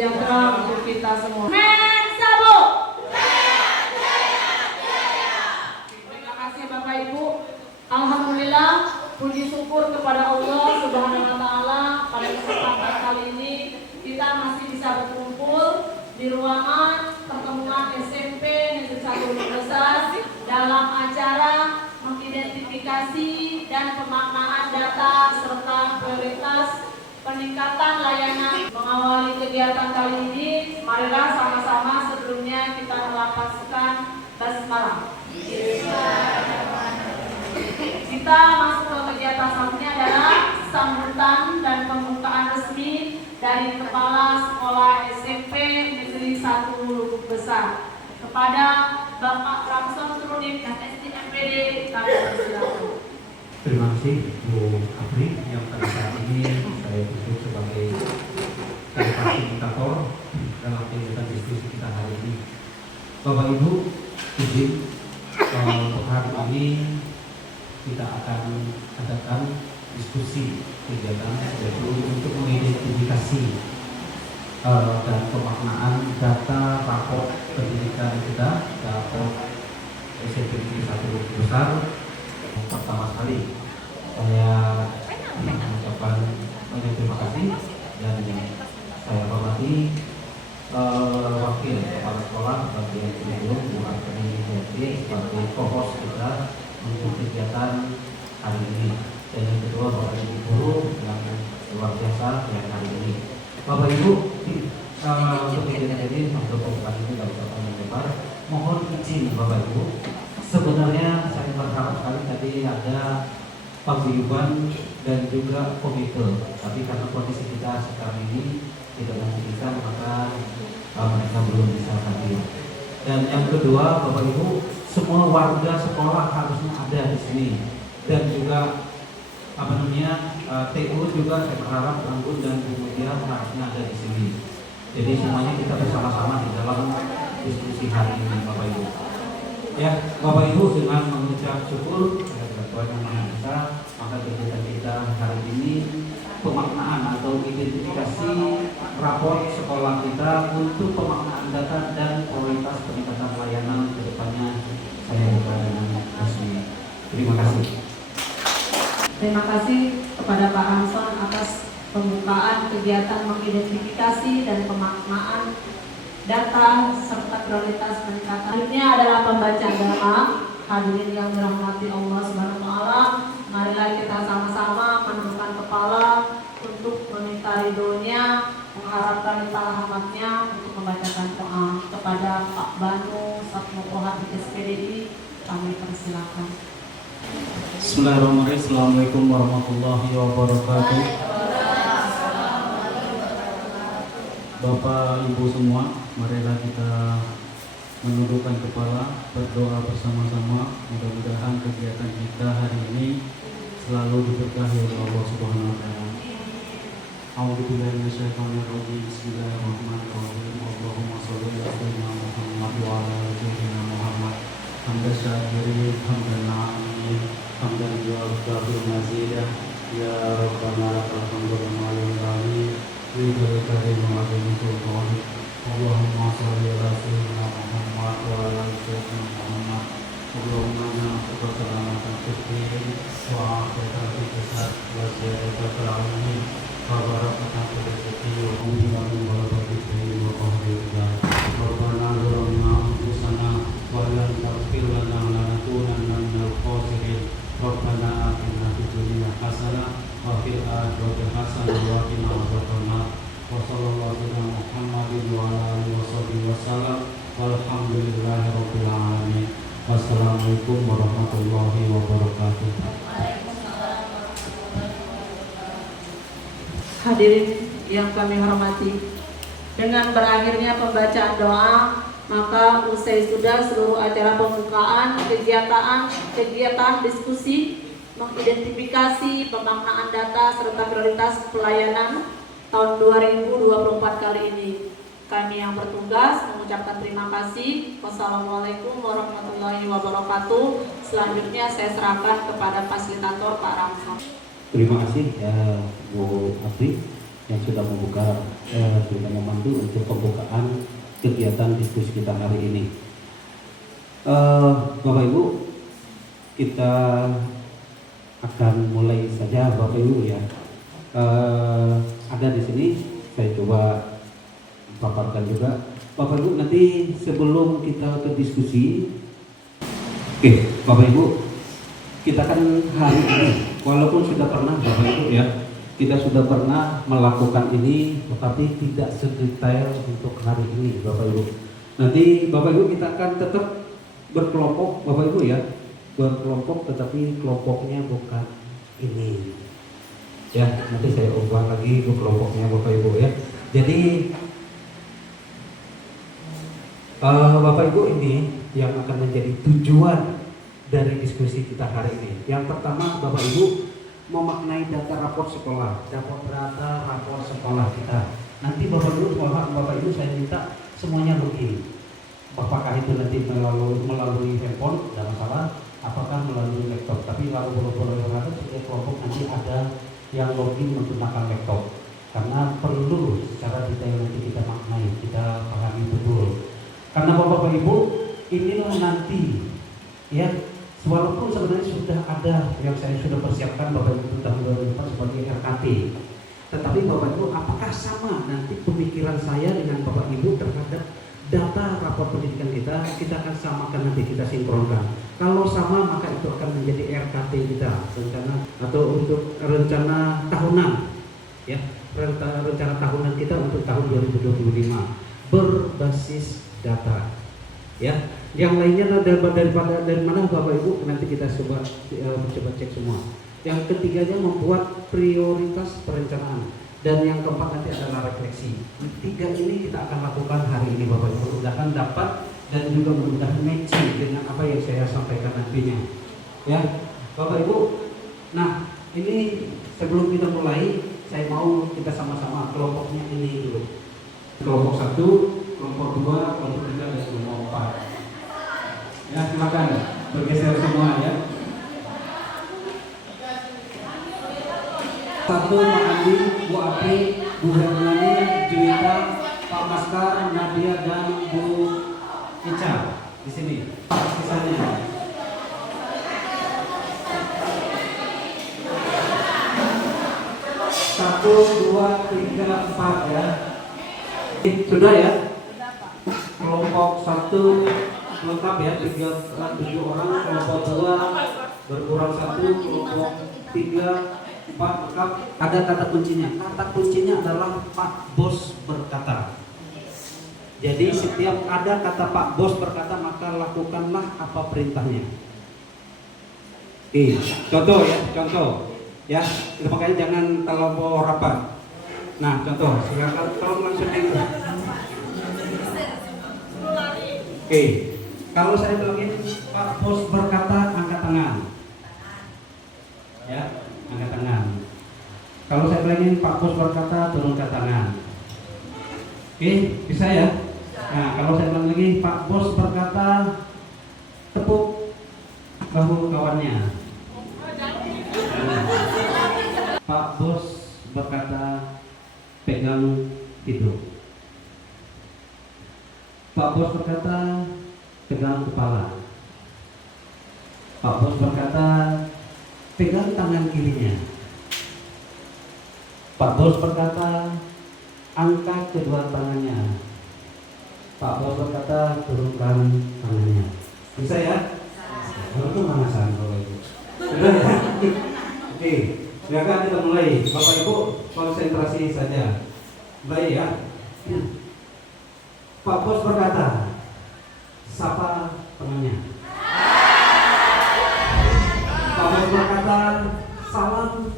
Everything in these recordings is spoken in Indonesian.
sejahtera untuk kita semua. Mensabu. Terima kasih Bapak Ibu. Alhamdulillah, puji syukur kepada Allah Subhanahu wa taala pada kesempatan kali ini kita masih bisa berkumpul di ruangan pertemuan SMP Negeri 1 Besar dalam acara mengidentifikasi dan pemaknaan data serta prioritas peningkatan layanan. Mengawali kegiatan kali ini, marilah sama-sama sebelumnya kita melafazkan basmalah. Kita masuk ke kegiatan selanjutnya adalah sambutan dan pembukaan resmi dari Kepala Sekolah SMP Negeri 1 Lubuk Besar. Kepada Bapak Ramson Trunik dan SDMPD, kami persilakan. Terima kasih Bu Apri yang pada saat ini saya tutup sebagai fasilitator dalam kegiatan diskusi kita hari ini. Bapak Ibu, izin untuk hari ini kita akan adakan diskusi kegiatan yaitu untuk mengidentifikasi dan pemaknaan data rapor pendidikan kita, rapor SMP 1 Besar. Pertama sekali saya mengucapkan banyak terima kasih dan saya hormati wakil kepala sekolah bagian kurikulum Bu Apri sebagai co-host kita untuk kegiatan hari ini, dan yang kedua Bapak Ibu guru yang luar biasa yang hari ini. Bapak Ibu, untuk kegiatan ini untuk pembukaan ini tidak usah panjang lebar. Mohon izin Bapak Ibu. Sebenarnya saya berharap sekali tadi ada paguyuban dan juga komite, tapi karena kondisi kita sekarang ini tidak memungkinkan, maka mereka belum bisa hadir. Dan yang kedua, Bapak Ibu, semua warga sekolah harusnya ada di sini, dan juga TU juga saya berharap Anggun dan Bu Mutia harusnya ada di sini. Jadi semuanya kita bersama-sama di dalam diskusi hari ini, Bapak Ibu. Ya, Bapak Ibu, dengan mengucap syukur kepada Tuhan Yang Maha Esa, maka kegiatan kita hari ini pemaknaan atau identifikasi rapor sekolah kita untuk pemaknaan data dan prioritas peningkatan layanan ke depannya saya buka dengan resmi. Terima kasih. Terima kasih kepada Pak Ramson atas pembukaan kegiatan mengidentifikasi dan pemaknaan data serta prioritas peningkatan. Selanjutnya adalah pembacaan doa. Hadirin yang dirahmati Allah Subhanahu wa taala, marilah kita sama-sama menundukkan kepala untuk meminta ridhonya, mengharapkan limpah rahmatnya untuk membacakan doa. Kepada Pak Banu Satmokohat SPDI, kami persilakan. Bismillahirrahmanirrahim. Assalamualaikum warahmatullahi wabarakatuh. Bapak Ibu semua, marilah kita menundukkan kepala, berdoa bersama-sama. Mudah-mudahan kegiatan kita hari ini selalu diberkahi oleh Allah Subhanahu wa taala. A'udzubillahi minasyaitonir rajim. Bismillahirrahmanirrahim. Allahumma shalli ala sayyidina Muhammad wa ala ali sayyidina Muhammad. Hamdan syakirin, hamdan na'amin, hamdan yu'afir mazidah. Ya Rabbana lakal hamdu wa ma'al alamin. Ridho karim wa azimul qawli. Allahumma shalli ala sayyidina Muhammad wa ala ali sayyidina Muhammad. Allahumma na'udzu bika min wa akhirati jasad wa ziyadatul ilmi wa barakatuh rizqi wa umma min barakatihi wa qahrihi. Rabbana zalamna anfusana wa lam taghfir lana lanakunanna minal khasirin. Rabbana atina fid dunya hasanah wa fil akhirati hasanah wa qina adzabannar. Wa sallallahu ala Muhammadin wa ala alihi washabihi wasallam. Walhamdulillahirabbil alamin. Wassalamualaikum warahmatullahi wabarakatuh. Hadirin yang kami hormati, dengan berakhirnya pembacaan doa, maka usai sudah seluruh acara pembukaan kegiatan diskusi mengidentifikasi pemaknaan data serta prioritas pelayanan tahun 2024 kali ini. Kami yang bertugas mengucapkan terima kasih. Wassalamualaikum warahmatullahi wabarakatuh. Selanjutnya saya serahkan kepada fasilitator Pak Ramson. Terima kasih ya Bu Apri. yang sudah sudah memandu untuk pembukaan kegiatan diskusi kita hari ini. Bapak Ibu, kita akan mulai saja Bapak Ibu ya. Ada di sini, saya coba paparkan juga. Bapak Ibu, nanti sebelum kita ke diskusi, oke, Bapak Ibu, kita kan hari ini, walaupun sudah pernah Bapak Ibu ya, kita sudah pernah melakukan ini, tetapi tidak sedetail untuk hari ini Bapak Ibu. Nanti Bapak Ibu kita akan tetap berkelompok Bapak Ibu ya, berkelompok, tetapi kelompoknya bukan ini. Ya, nanti saya ubah lagi kelompoknya Bapak Ibu ya. Jadi Bapak Ibu, ini yang akan menjadi tujuan dari diskusi kita hari ini. Yang pertama Bapak Ibu memaknai data rapor sekolah, data rapor sekolah kita. Nanti Bapak Ibu, Bapak Ibu saya minta semuanya login. Apakah itu nanti melalui handphone, tidak masalah. Apakah melalui laptop? Tapi kalau boleh setiap kelompok nanti ada yang login menggunakan laptop. Karena perlu secara detail nanti kita maknai, kita pahami betul. Karena Bapak Ibu, inilah nanti ya, walaupun sebenarnya sudah ada yang saya sudah persiapkan Bapak Ibu tahun 2004 sebagai RKT, tetapi Bapak Ibu, apakah sama nanti pemikiran saya dengan Bapak Ibu terhadap data rapor pendidikan kita akan samakan, nanti kita sinkronkan. Kalau sama maka itu akan menjadi RKT kita, rencana atau untuk rencana tahunan ya, rencana tahunan kita untuk tahun 2025 berbasis data ya. Yang lainnya dari mana Bapak Ibu, nanti kita coba cek semua. Yang ketiganya membuat prioritas perencanaan, dan yang keempat nanti adalah refleksi. Tiga ini kita akan lakukan hari ini Bapak Ibu, mudah-mudahan dapat dan juga mudah-mudahan matching dengan apa yang saya sampaikan nantinya ya Bapak Ibu. Nah, ini sebelum kita mulai, saya mau kita sama-sama kelompoknya ini dulu. Kelompok 1, kelompok 2, kelompok 3, dan kelompok 4. Ya, silakan bergeser semua ya. 1, Pak Andi, Bu Apri, Bu Hermiani, Juwita, Pak Maskar, Nadia, dan Bu Ica di sini. Sisanya. 1, 2, 3, 4 ya. Sudah ya. Kelompok 1 lengkap ya, 7 orang. Kelompok 2 berkurang 1. Kelompok 3, 4 lengkap. Ada kata kuncinya. Kata kuncinya adalah Pak Bos berkata. Jadi setiap ada kata Pak Bos berkata, maka lakukanlah apa perintahnya. Contoh ya, contoh ya. Makanya jangan terlalu rapat. Nah, contoh, silakan tolong langsung ini. Kalau saya bilangin Pak Bos berkata, angkat tangan. Ya, angkat tangan. Kalau saya bilangin Pak Bos berkata, turunkan tangan. Bisa ya? Nah, kalau saya bilang lagi Pak Bos berkata, tepuk bahu kawannya. Pak Bos berkata, pegang hidung. Pak Bos berkata, pegang kepala. Pak Bos berkata, pegang tangan kirinya. Pak Bos berkata, angkat kedua tangannya. Pak Bos berkata, turunkan tangannya. Bisa ya? Itu manasan Bapak Ibu. Oke, silakan kita mulai. Bapak Ibu konsentrasi saja. Baik ya. Pak Bos berkata, sapa temannya. Pak Bos berkata, salam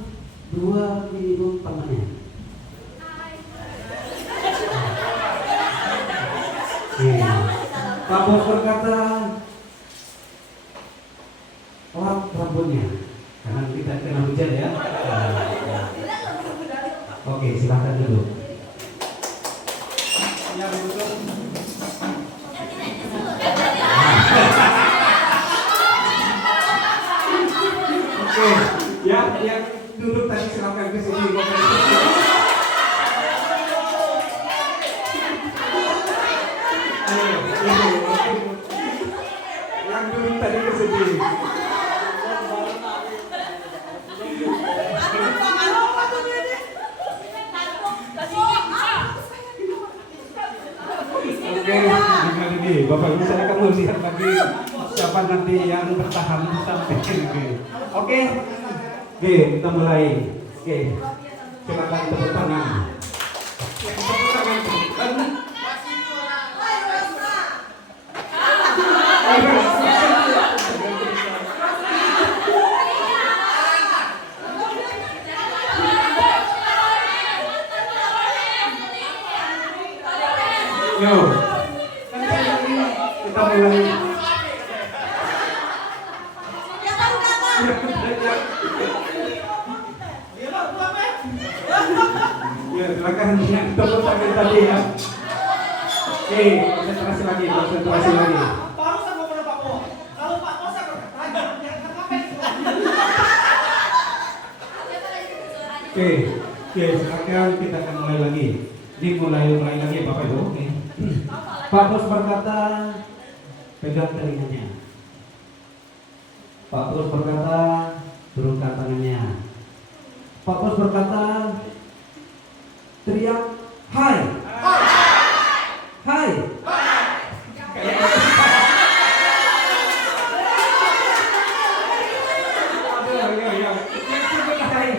2 minggu temannya. Pak Bos berkata, lap rambutnya. Karena kita kena hujan ya. Oke, silakan dulu. Yang betul. Oke, yang duduk tadi silakan ke sini. Oke, dengan ini Bapak Ibu saya akan melihat bagi siapa nanti yang bertahan sampai ini. Oke, kita mulai. Oke, silakan tepuk tangan. Tepuk tangan. Yo, kita mulai. Ya, silakan yang tepuk tangan tadi ya. Oke, konsentrasi lagi, konsentrasi lagi. Oke, silakan kita akan mulai lagi. Dimulai lagi Bapak Ibu. Oke. Pak Bos berkata, pegang telinganya. Pak Bos berkata, turunkan tangannya. Pak Bos berkata, teriak, hai. Hai.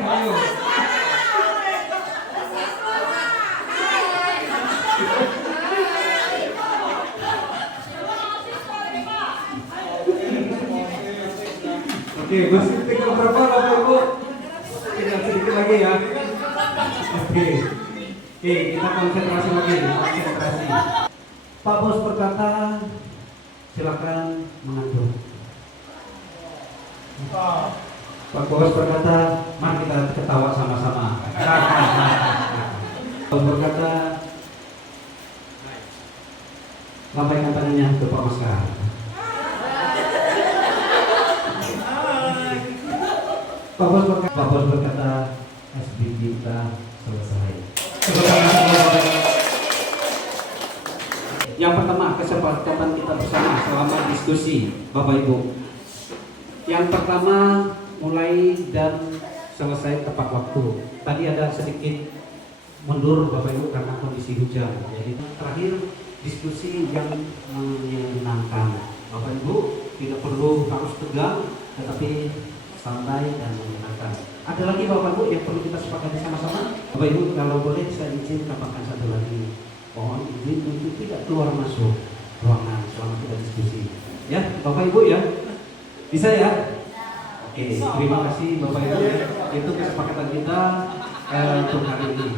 Ayo. Oke, masih tinggal berapa Bapak Ibu? Tinggal sedikit lagi ya. Oke, kita konsentrasi lagi, konsentrasi. Pak Bos berkata, silakan mengatur. Pak Bos berkata, mari kita ketawa sama-sama. Pak Bos berkata, lambaikan tangannya ke Pak Maskar. Pak Bos berkata, SBB kita selesai. Yang pertama, kesepakatan kita bersama selama diskusi, Bapak Ibu. Yang pertama, mulai dan selesai tepat waktu. Tadi ada sedikit mundur Bapak Ibu karena kondisi hujan. Jadi terakhir diskusi yang menyenangkan. Bapak Ibu tidak perlu harus tegang, tetapi santai dan menyenangkan. Ada lagi Bapak Ibu yang perlu kita sepakati sama-sama. Bapak Ibu kalau boleh saya izin tambahkan satu lagi. Mohon izin untuk tidak keluar masuk ruangan selama kita diskusi. Ya Bapak Ibu ya, bisa ya? Oke, terima kasih Bapak Ibu. Itu kesepakatan kita untuk hari ini.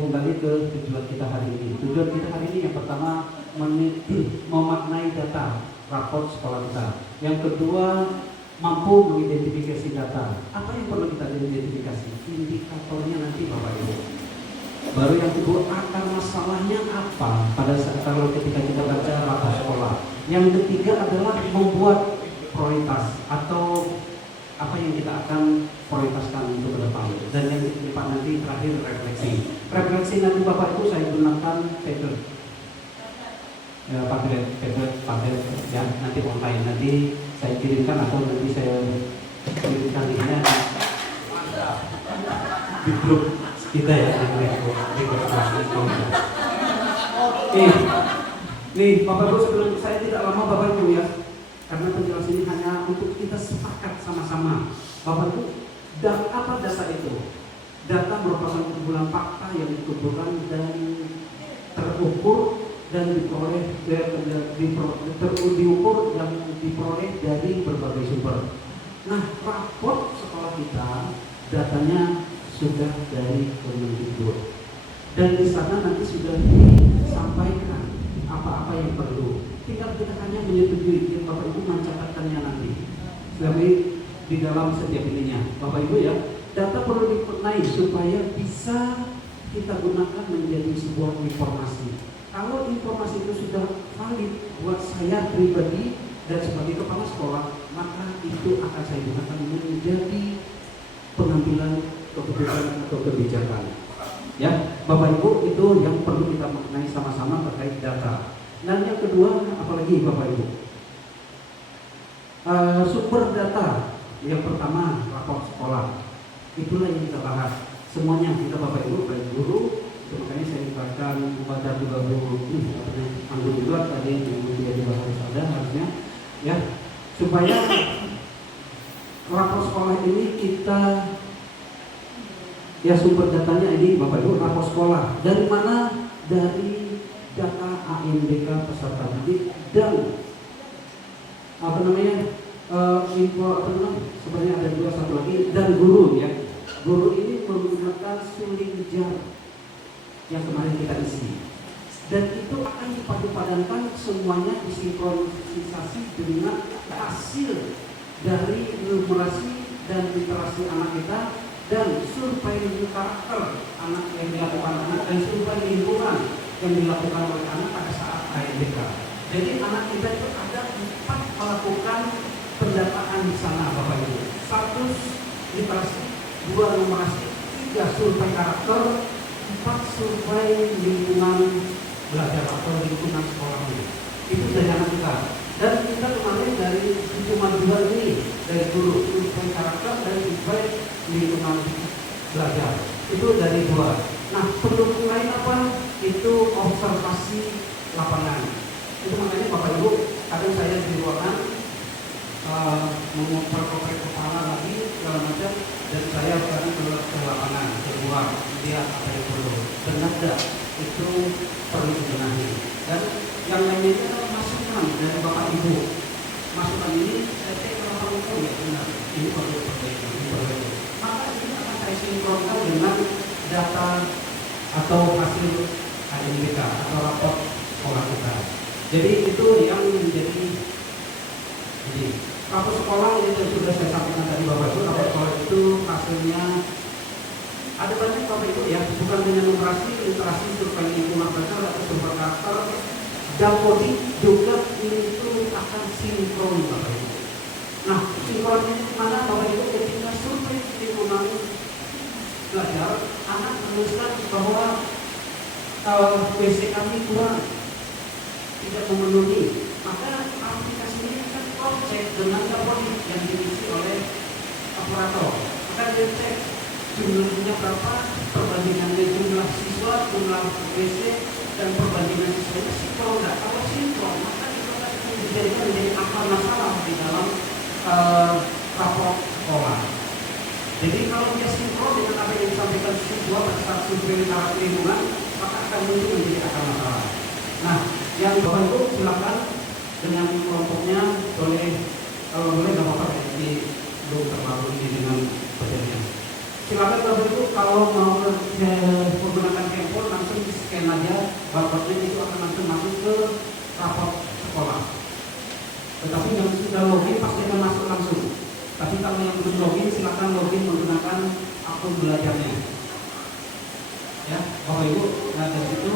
Kembali ke tujuan kita hari ini. Tujuan kita hari ini yang pertama memaknai data raport sekolah kita. Yang kedua mampu mengidentifikasi data. Apa yang perlu kita identifikasi? Indikatornya nanti Bapak Ibu. Baru yang kedua akar masalahnya apa pada saat kalau ketika kita baca raport sekolah. Yang ketiga adalah membuat prioritas atau apa yang kita akan prioritaskan untuk ke depan. Dan yang keempat nanti terakhir refleksi. Refleksi nanti Bapak Ibu saya gunakan paper. Ya, paper ya nanti online nanti saya kirimkan atau nanti saya kirimkan linknya di grup kita ya di grup nih Bapak Ibu sebelum saya tidak lama Bapak Ibu ya karena penjelasan ini hanya untuk kita sepakat sama-sama. Bapak Ibu apa data itu? Data merupakan kumpulan fakta yang dikumpulkan dan terukur dan diperoleh diukur yang diperoleh dari berbagai sumber. Nah, raport sekolah kita datanya sudah dari Kemendikbud dan di sana nanti sudah disampaikan apa-apa yang perlu. Tinggal kita hanya menyetujui, ya, Bapak Ibu mencatatkannya nanti. Tapi di dalam setiap ininya, Bapak Ibu ya, data perlu dimaknai supaya bisa kita gunakan menjadi sebuah informasi. Kalau informasi itu sudah valid buat saya pribadi dan sebagai kepala sekolah, maka itu akan saya gunakan menjadi pengambilan keputusan atau kebijakan. Ya, Bapak Ibu itu yang perlu kita maknai sama-sama terkait data. Dan yang kedua, apalagi Bapak Ibu? sumber data yang pertama rapor sekolah. Itulah yang kita bahas. Semuanya kita Bapak Ibu, baik guru. Makanya saya mintakan kepada juga Bu Anggun juga tadi yang dia juga harus ada harusnya, ya, supaya rapor sekolah ini kita, ya, sumber datanya ini Bapak Ibu, rapor sekolah dari mana? Dari data ANBK peserta didik dan info sebenarnya ada juga satu lagi, dan guru, ya. Guru ini menggunakan suling jar yang kemarin kita isi, dan itu akan dipadu-padankan semuanya disinkronisasi dengan hasil dari numerasi dan literasi anak kita dan survei karakter anak yang dilakukan anak dan survei lingkungan yang dilakukan oleh anak pada saat ANBK. Jadi anak kita itu ada 4 melakukan pendataan di sana Bapak Ibu. 1 literasi, 2 numerasi, 3 survei karakter, 4 survei lingkungan belajar atau lingkungan sekolah ini. Itu dari anak kita. Dan kita kemarin dari cuma 2 ini dari guru, survei karakter dan survei lingkungan belajar. Itu dari 2. Nah, pendukung lain apa? Itu observasi lapangan. Itu makanya Bapak Ibu, kadang saya di ruangan memperkoprek kepala lagi segala macam, dan saya berani ke lapangan, keluar, lihat apa yang perlu. Ternyata itu perlu dibenahi. Dan yang lainnya itu adalah masukan dari Bapak Ibu. Masukan ini saya cek ke lapangan, ya benar, ini perlu diperbaiki, ini perlu. Maka ini akan saya sinkronkan dengan data atau hasil ANBK atau rapor sekolah kita. Jadi itu yang menjadi rapor sekolah yang sudah saya sampaikan tadi Bapak Ibu. Rapor sekolah itu hasilnya ada banyak Bapak Ibu, ya, bukan hanya numerasi, literasi, survei lingkungan belajar atau survei karakter, dapodik juga itu akan sinkron Bapak Ibu. Nah, sinkronnya di mana Bapak Ibu? Ketika survei lingkungan belajar, anak menuliskan bahwa WC kami kurang, tidak memenuhi, maka aplikasi ini akan cross check dengan dapodik yang diisi oleh operator. Maka dia cek jumlahnya berapa, perbandingannya jumlah siswa, jumlah WC, dan perbandingan siswanya sinkron. Kalau sinkron, maka itu akan dijadikan menjadi akar masalah di dalam rapor sekolah. Jadi kalau dia sinkron dengan apa yang disampaikan siswa pada saat survei lingkungan, maka akan muncul menjadi akar masalah. Nah, yang Bapak Ibu silakan dengan kelompoknya boleh, kalau boleh nggak apa-apa, ini belum terlalu ini dengan perjanjian. Silakan Bapak Ibu kalau mau menggunakan handphone langsung di scan aja barcode-nya, itu akan langsung masuk ke rapor sekolah. Tetapi yang sudah login pasti akan masuk langsung. Tapi kalau yang belum login silakan login menggunakan akun belajarnya. Ya, Bapak Ibu, nah dari situ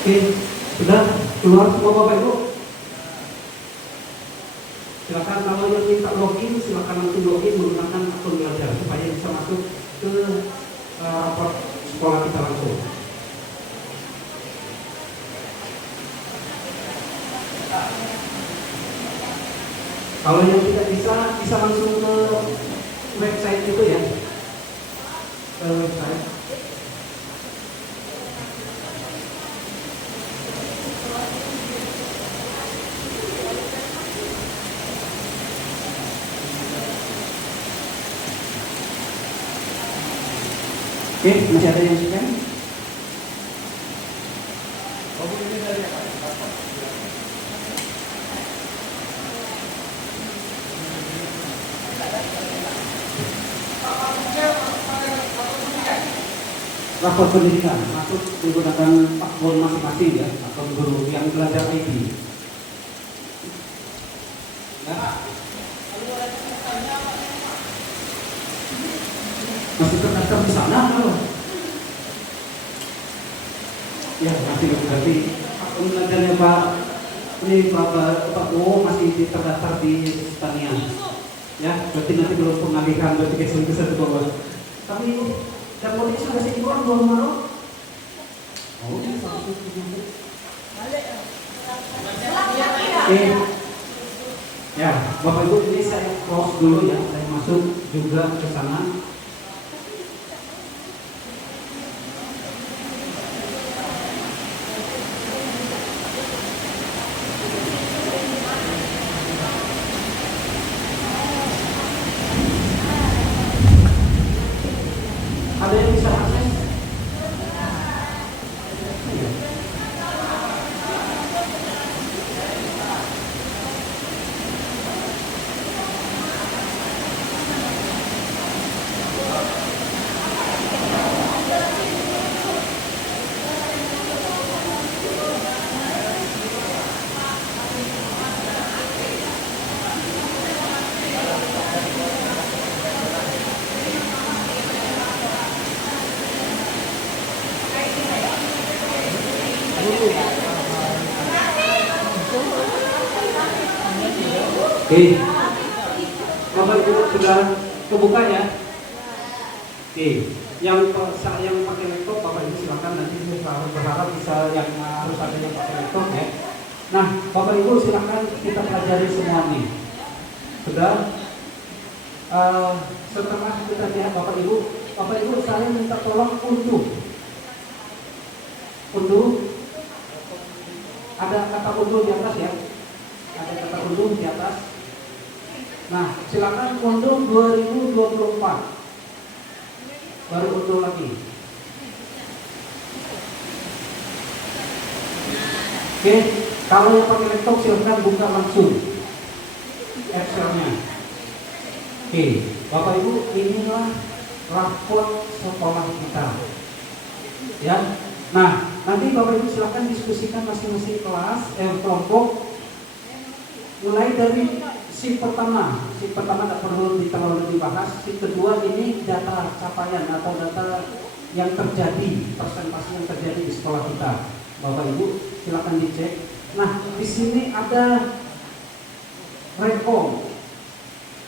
oke, sudah keluar semua Bapak Ibu. Silakan kalau yang minta login, silakan langsung login menggunakan akun belajar supaya bisa masuk ke rapor sekolah kita langsung. Kalau yang tidak bisa langsung ke website itu, ya, ke website. Oke, masih ada yang scan? Rapor pendidikan masuk menggunakan akun masing-masing, ya, atau guru yang belajar IT. Nah, masih terdaftar di sana kalau? Ya, masih berarti akun belajarnya Pak ini Pak O masih terdaftar di Tania. Ya, berarti nanti belum pengalihan berarti ke satu bawah. Tapi dan kondisi sudah sinkron belum Maro? Oh, ini 170. Silakan. Oke. Ya, Bapak Ibu, ini saya close dulu ya. Saya masuk juga ke sana. Ada yang bisa akses? Oke, Bapak Ibu sudah kebuka ya? Oke, yang pakai laptop Bapak Ibu silakan, nanti saya berharap bisa yang harus ada yang pakai laptop ya. Nah, Bapak Ibu silakan kita pelajari semua nih. Sudah? Setelah kita lihat Bapak Ibu saya minta tolong unduh. Ada kata unduh di atas ya? Ada kata unduh di atas. Nah, silakan unduh 2024. Baru unduh lagi. Oke, kalau yang pakai laptop silakan buka langsung Excel-nya. Oke, Bapak Ibu, inilah rapor sekolah kita. Ya. Nah, nanti Bapak Ibu silakan diskusikan masing-masing kelas, kelompok. Mulai dari shift pertama tidak perlu terlalu dibahas. Shift kedua ini data capaian atau data yang terjadi, persentase yang terjadi di sekolah kita. Bapak Ibu silakan dicek. Nah, di sini ada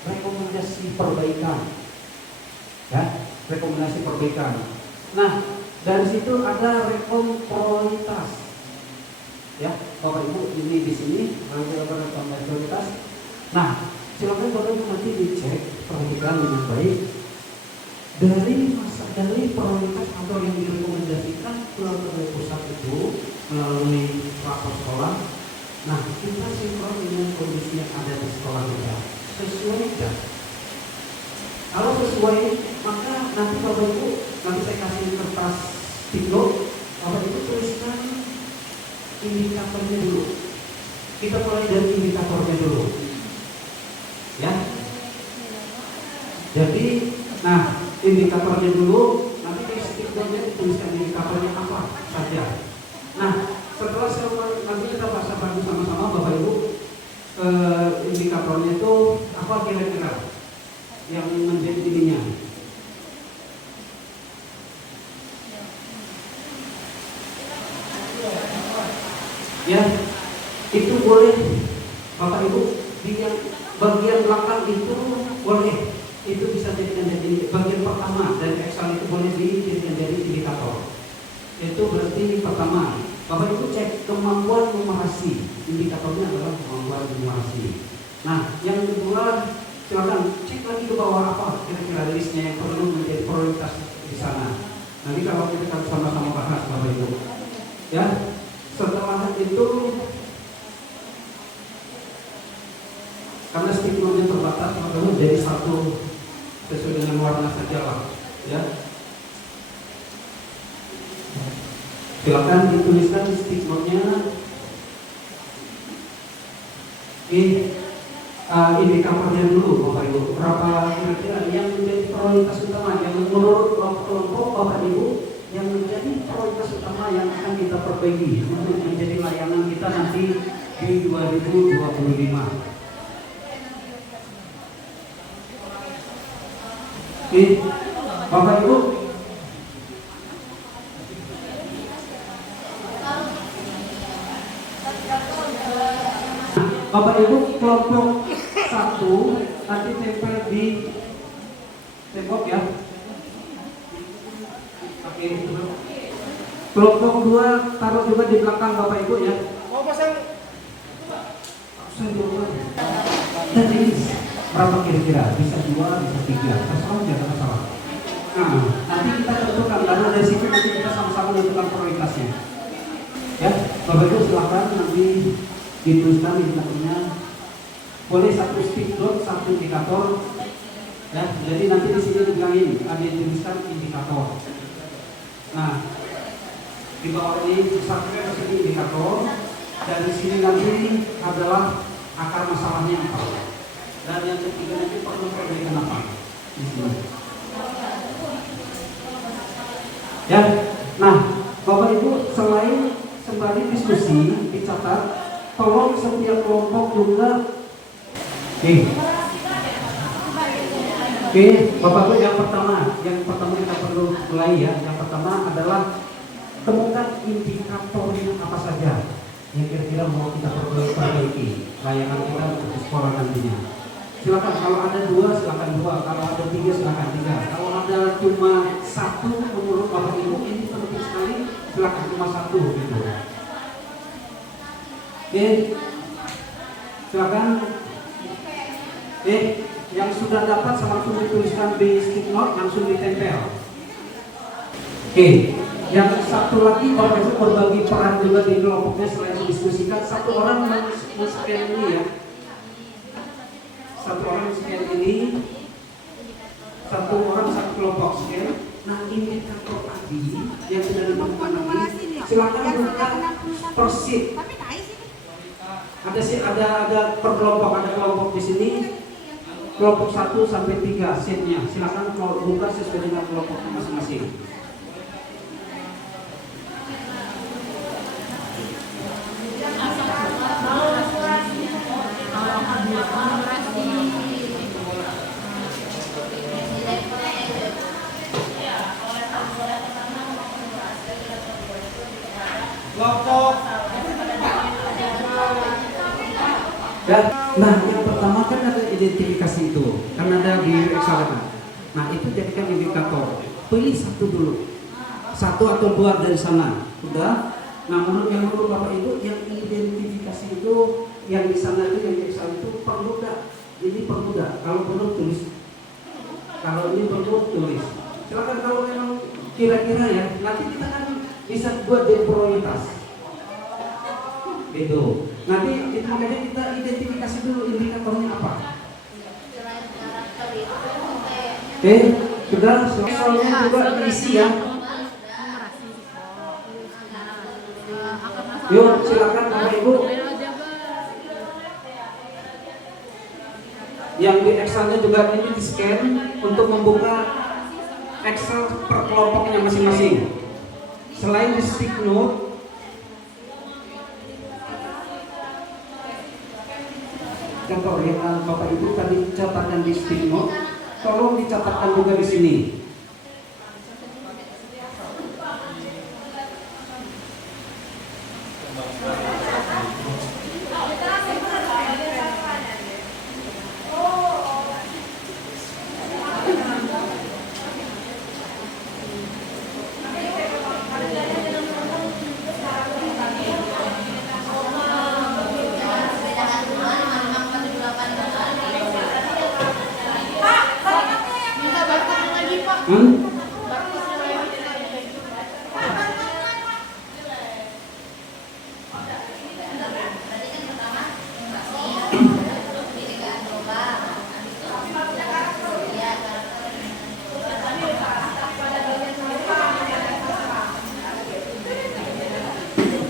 rekomendasi perbaikan. Ya, rekomendasi perbaikan. Nah, dari situ ada prioritas. Ya, Bapak Ibu ini di sini ada prioritas. Nah, silakan Bapak Ibu nanti dicek, perhatikan dengan baik. Dari prioritas atau yang direkomendasikan oleh pusat itu melalui rapor sekolah. Nah, kita sinkron dengan kondisi yang ada di sekolah kita. Sesuai tidak? Kalau sesuai, maka nanti Bapak Ibu, nanti saya kasih kertas tiga, Bapak Ibu tuliskan indikatornya dulu. Kita mulai dari indikatornya dulu. Ya. Jadi, nah, indikatornya dulu, nanti di stikernya dituliskan indikatornya apa saja. Nah, setelah nanti kita bahas sama-sama Bapak Ibu, indikatornya itu apa kira-kira yang menjadi ininya. Ya, itu boleh Bapak Ibu di yang bagian belakang itu boleh, itu bisa dijadikan jadi bagian pertama dari Excel itu boleh dijadikan jadi indikator. Itu berarti pertama, Bapak Ibu cek kemampuan numerasi, indikatornya adalah kemampuan numerasi. Nah, yang kedua silakan cek lagi ke bawah apa kira-kira listnya yang perlu menjadi prioritas di sana. Nanti kalau kita sama-sama bahas Bapak Ibu, ya. Setelah itu, karena stigmanya terbatas, maka menjadi satu sesuai dengan warna saja lah, ya. Silakan dituliskan stigmanya. Indikatornya dulu Bapak Ibu. Berapa kira-kira yang menjadi prioritas utama yang menurut kelompok Bapak Ibu yang menjadi prioritas utama yang akan kita perbaiki untuk menjadi layanan kita nanti di 2025. Oke, Bapak Ibu. Bapak Ibu kelompok 1 nanti tempel di tembok ya. Oke. Kelompok 2 taruh juga di belakang Bapak Ibu ya. Mau pasang Dan ini berapa kira-kira? Bisa 2, bisa 3. Terserah, jangan masalah. Nah, nanti kita tentukan, lalu dari situ nanti kita sama-sama menentukan prioritasnya. Ya, Bapak Ibu silakan nanti dituliskan indikatornya. Boleh satu stick dot, satu indikator. Ya, jadi nanti di sini dibilangin ada dituliskan indikator. Nah, di bawah ini subscribe ke sini indikator. Dan di sini nanti adalah akar masalahnya apa. Dan yang ketiga nanti perlu perbaikan apa di sini. Ya, nah Bapak Ibu selain sembari diskusi dicatat, tolong setiap kelompok juga. Oke, Bapak Ibu yang pertama kita perlu mulai ya. Yang pertama adalah temukan indikatornya apa saja yang kira-kira mau kita perbaiki layanan kita untuk sekolah nantinya. Silakan, kalau ada 2 silakan 2, kalau ada 3 silakan 3. Kalau ada cuma 1 menurut Bapak Ibu ini penting sekali, silakan cuma 1 gitu. Oke, silakan. Yang sudah dapat langsung dituliskan di stick note, langsung ditempel. Oke, yang satu lagi Bapak Ibu berbagi peran juga di kelompoknya selain didiskusikan. Satu orang men-scan ini ya. Satu orang scan ini, satu orang satu kelompok scan. Nah, indikator tadi yang sudah ditemukan tadi, silakan buka per sheet. Ada per kelompok, ada kelompok di sini. Kelompok 1 sampai 3 sheetnya. Silakan mau buka sesuai dengan kelompoknya masing-masing. Dan, nah yang pertama kan ada identifikasi itu, kan ada di Excel. Nah itu jadikan indikator. Pilih 1 dulu, 1 atau 2 dari sana. Udah. Nah menurut Bapak Ibu yang identifikasi itu yang di sana itu yang di Excel itu permudah. Ini permudah. Kalau perlu tulis. Kalau ini perlu tulis. Silakan kalau memang kira-kira ya. Nanti kita kan bisa buat jadi prioritas. Gitu. Nanti makanya kita identifikasi dulu indikatornya apa. Oke, sudah soalnya juga diisi ya. Yuk, silakan Bapak Ibu. Yang di Excelnya juga ini di scan untuk membuka Excel per kelompoknya masing-masing. Selain di stick note, contoh yang Bapak Ibu tadi catatkan di stick note, tolong dicatatkan juga di sini.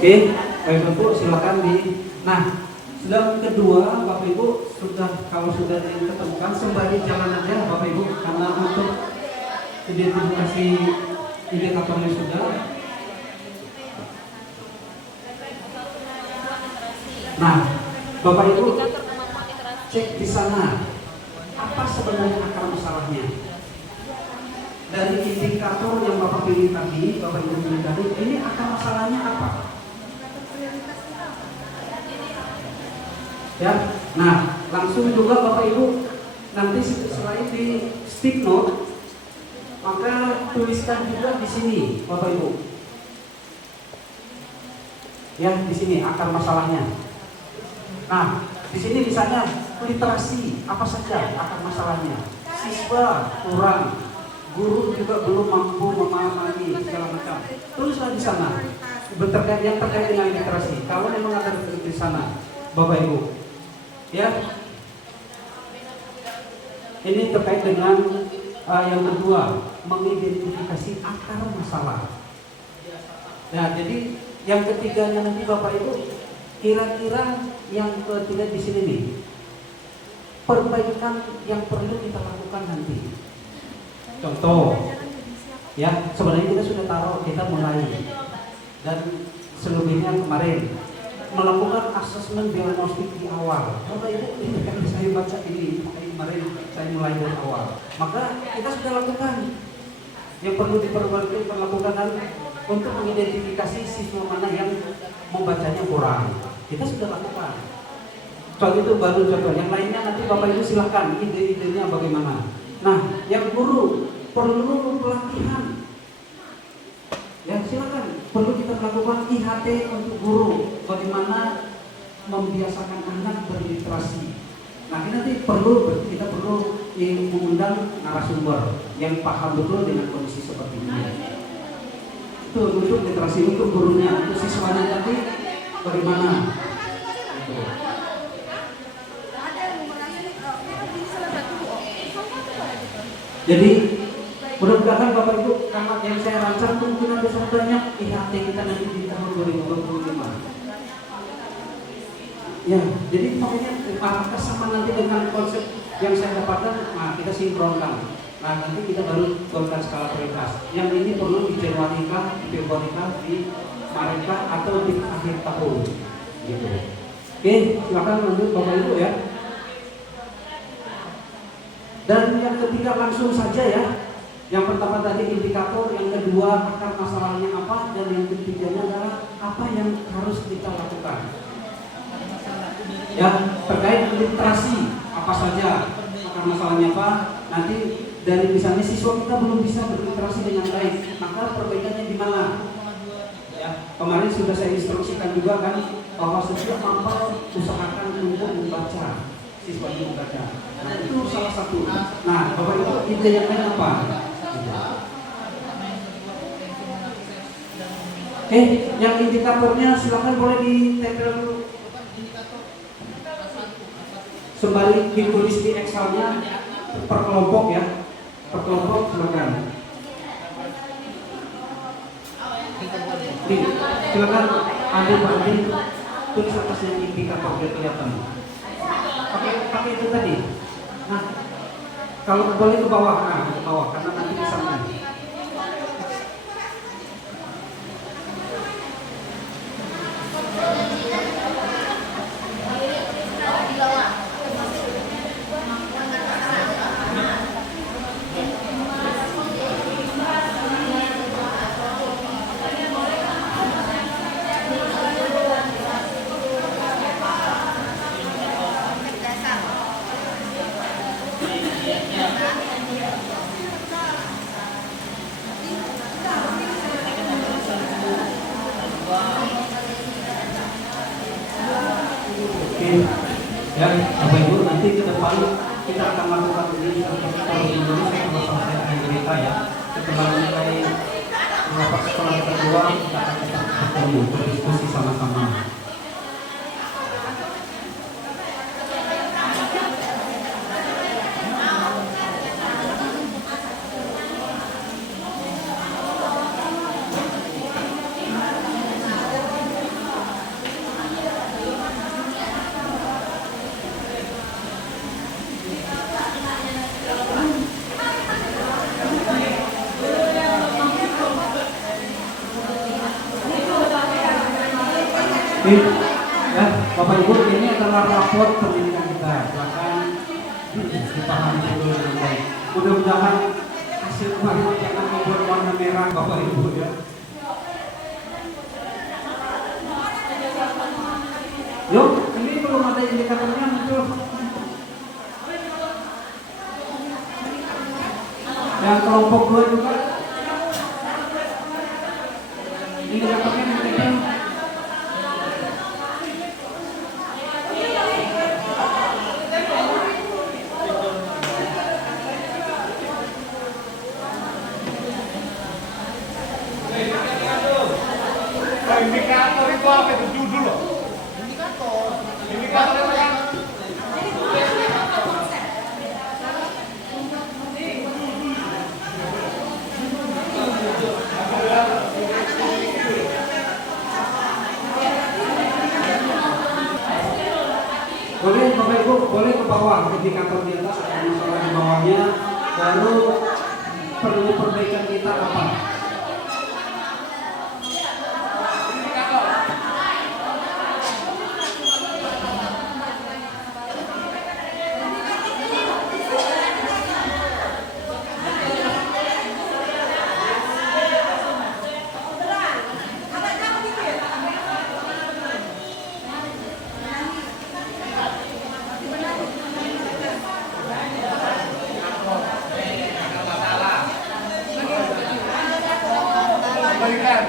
Oke, Bapak Ibu silakan di. Nah, sudah kedua Bapak Ibu kalau sudah ditemukan sembari jalan aja Bapak Ibu karena untuk identifikasi indikatornya sudah. Nah, Bapak Ibu cek di sana apa sebenarnya akar masalahnya. Dari indikator yang Bapak pilih tadi, Bapak Ibu pilih tadi, ini akar masalahnya apa? Ya, nah langsung juga Bapak Ibu nanti selain di stick note, maka tuliskan juga di sini Bapak Ibu. Ya, di sini akar masalahnya. Nah, di sini misalnya literasi apa saja akar masalahnya. Siswa kurang, guru juga belum mampu memahami segala macam. Tulislah di sana. Yang terkait dengan literasi. Kalau memang ada di sana, Bapak Ibu, ya, ini terkait dengan yang kedua, mengidentifikasi akar masalah. Ya, jadi yang ketiganya nanti Bapak Ibu, kira-kira yang ketiga di sini nih, perbaikan yang perlu kita lakukan nanti. Contoh, ya sebenarnya kita sudah taruh, kita mulai. Dan selebihnya kemarin melakukan asesmen diagnostik di awal. Bapak Ibu, ini kan saya baca ini, kemarin saya mulai dari awal. Maka kita sudah lakukan. Yang perlu diperlakukan untuk mengidentifikasi siswa mana yang membacanya kurang. Kita sudah lakukan. Soal itu baru contoh. Yang lainnya nanti Bapak Ibu silahkan ide-idenya bagaimana. Nah, yang guru perlu pelatihan. Ya silakan, perlu kita melakukan IHT untuk guru, bagaimana membiasakan anak berliterasi. Nah ini nanti kita perlu mengundang narasumber yang paham betul dengan kondisi seperti ini. Itu untuk literasi, untuk gurunya, untuk siswanya nanti bagaimana. Gitu. Jadi mudah-mudahan Bapak Ibu, karena yang saya rancang kemungkinan besar banyak IHT kita nanti di tahun 2025. Ya, jadi makanya apakah sama nanti dengan konsep yang saya dapatkan, nah kita sinkronkan. Nah nanti kita baru turunkan skala prioritas. Yang ini perlu di Januari kah, di Februari kah, di Maret kah, atau di akhir tahun. Gitu. Oke, silakan lanjut Bapak Ibu ya. Dan yang ketiga langsung saja ya. Yang pertama tadi indikator, yang kedua akar masalahnya apa, dan yang ketiganya adalah apa yang harus kita lakukan. Ya, terkait literasi apa saja akar masalahnya apa. Nanti dari misalnya siswa kita belum bisa berliterasi dengan baik, maka perbaikannya di mana? Ya, kemarin sudah saya instruksikan juga kan bahwa setiap mampu usahakan untuk membaca, siswa itu membaca. Nah, itu salah satu. Nah, Bapak Ibu ide yang lain apa? Yang indikatornya silakan boleh ditempel dulu. Sembari ditulis di Excel-nya per kelompok ya. Per kelompok silakan. Silakan adik-adik tulis atasnya indikator biar kelihatan. Pakai itu tadi. Nah, kalau boleh ke bawah, ke bawah karena nanti bisa nanti. Ya, Bapak Ibu, nanti ke depan kita akan melakukan ini untuk kalau Indonesia kalau selesai akhir cerita ya. Setelah mulai rapat sekolah kedua kita akan bertemu berdiskusi sama-sama. Ya, Bapak Ibu, ini adalah rapor pendidikan kita. Silakan dipahami dulu dengan baik. Mudah-mudahan hasil kemarin jangan membuat warna merah Bapak Ibu ya. Yuk, ini belum ada indikatornya muncul. Yang kelompok 2 juga. Indikatornya muncul. indikator itu apa itu judul loh? Indikator itu kan Boleh Bapak Ibu, boleh ke bawah indikator di atas ada masalah di bawahnya. Lalu perlu perbaikan kita apa? berikan.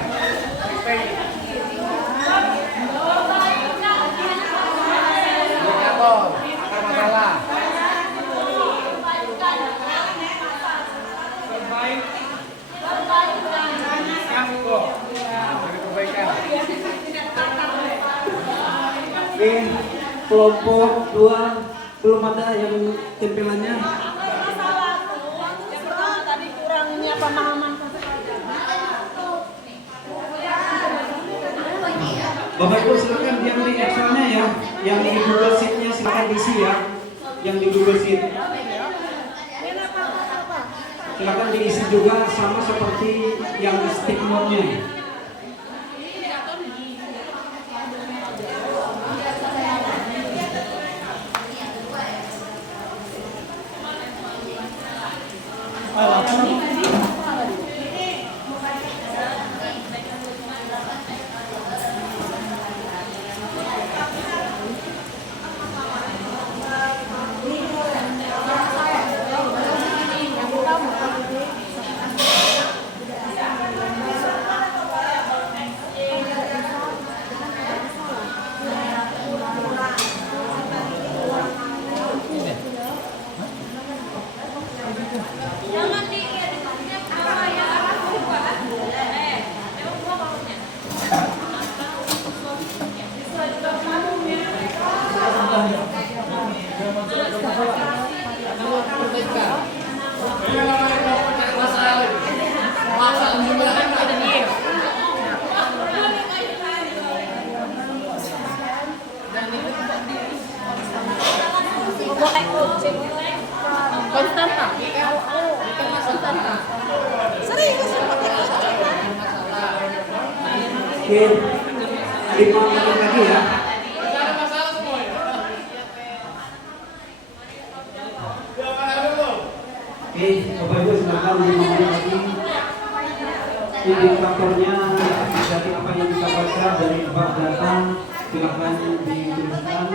Indikator akar masalah. Oke, kelompok 2 belum ada yang tempelannya. Tadi kurangnya pemahaman. Bapak Ibu silakan yang di Excelnya ya, yang di Google Sheet-nya silakan diisi ya, yang di Google Sheet. Silakan diisi juga sama seperti yang di stick note-nya. Konstanta. Serius Oke, 5 menit lagi ya. Oke, Bapak Ibu silakan 5 menit lagi. Indikatornya dari apa yang kita baca dari bab data silakan dituliskan.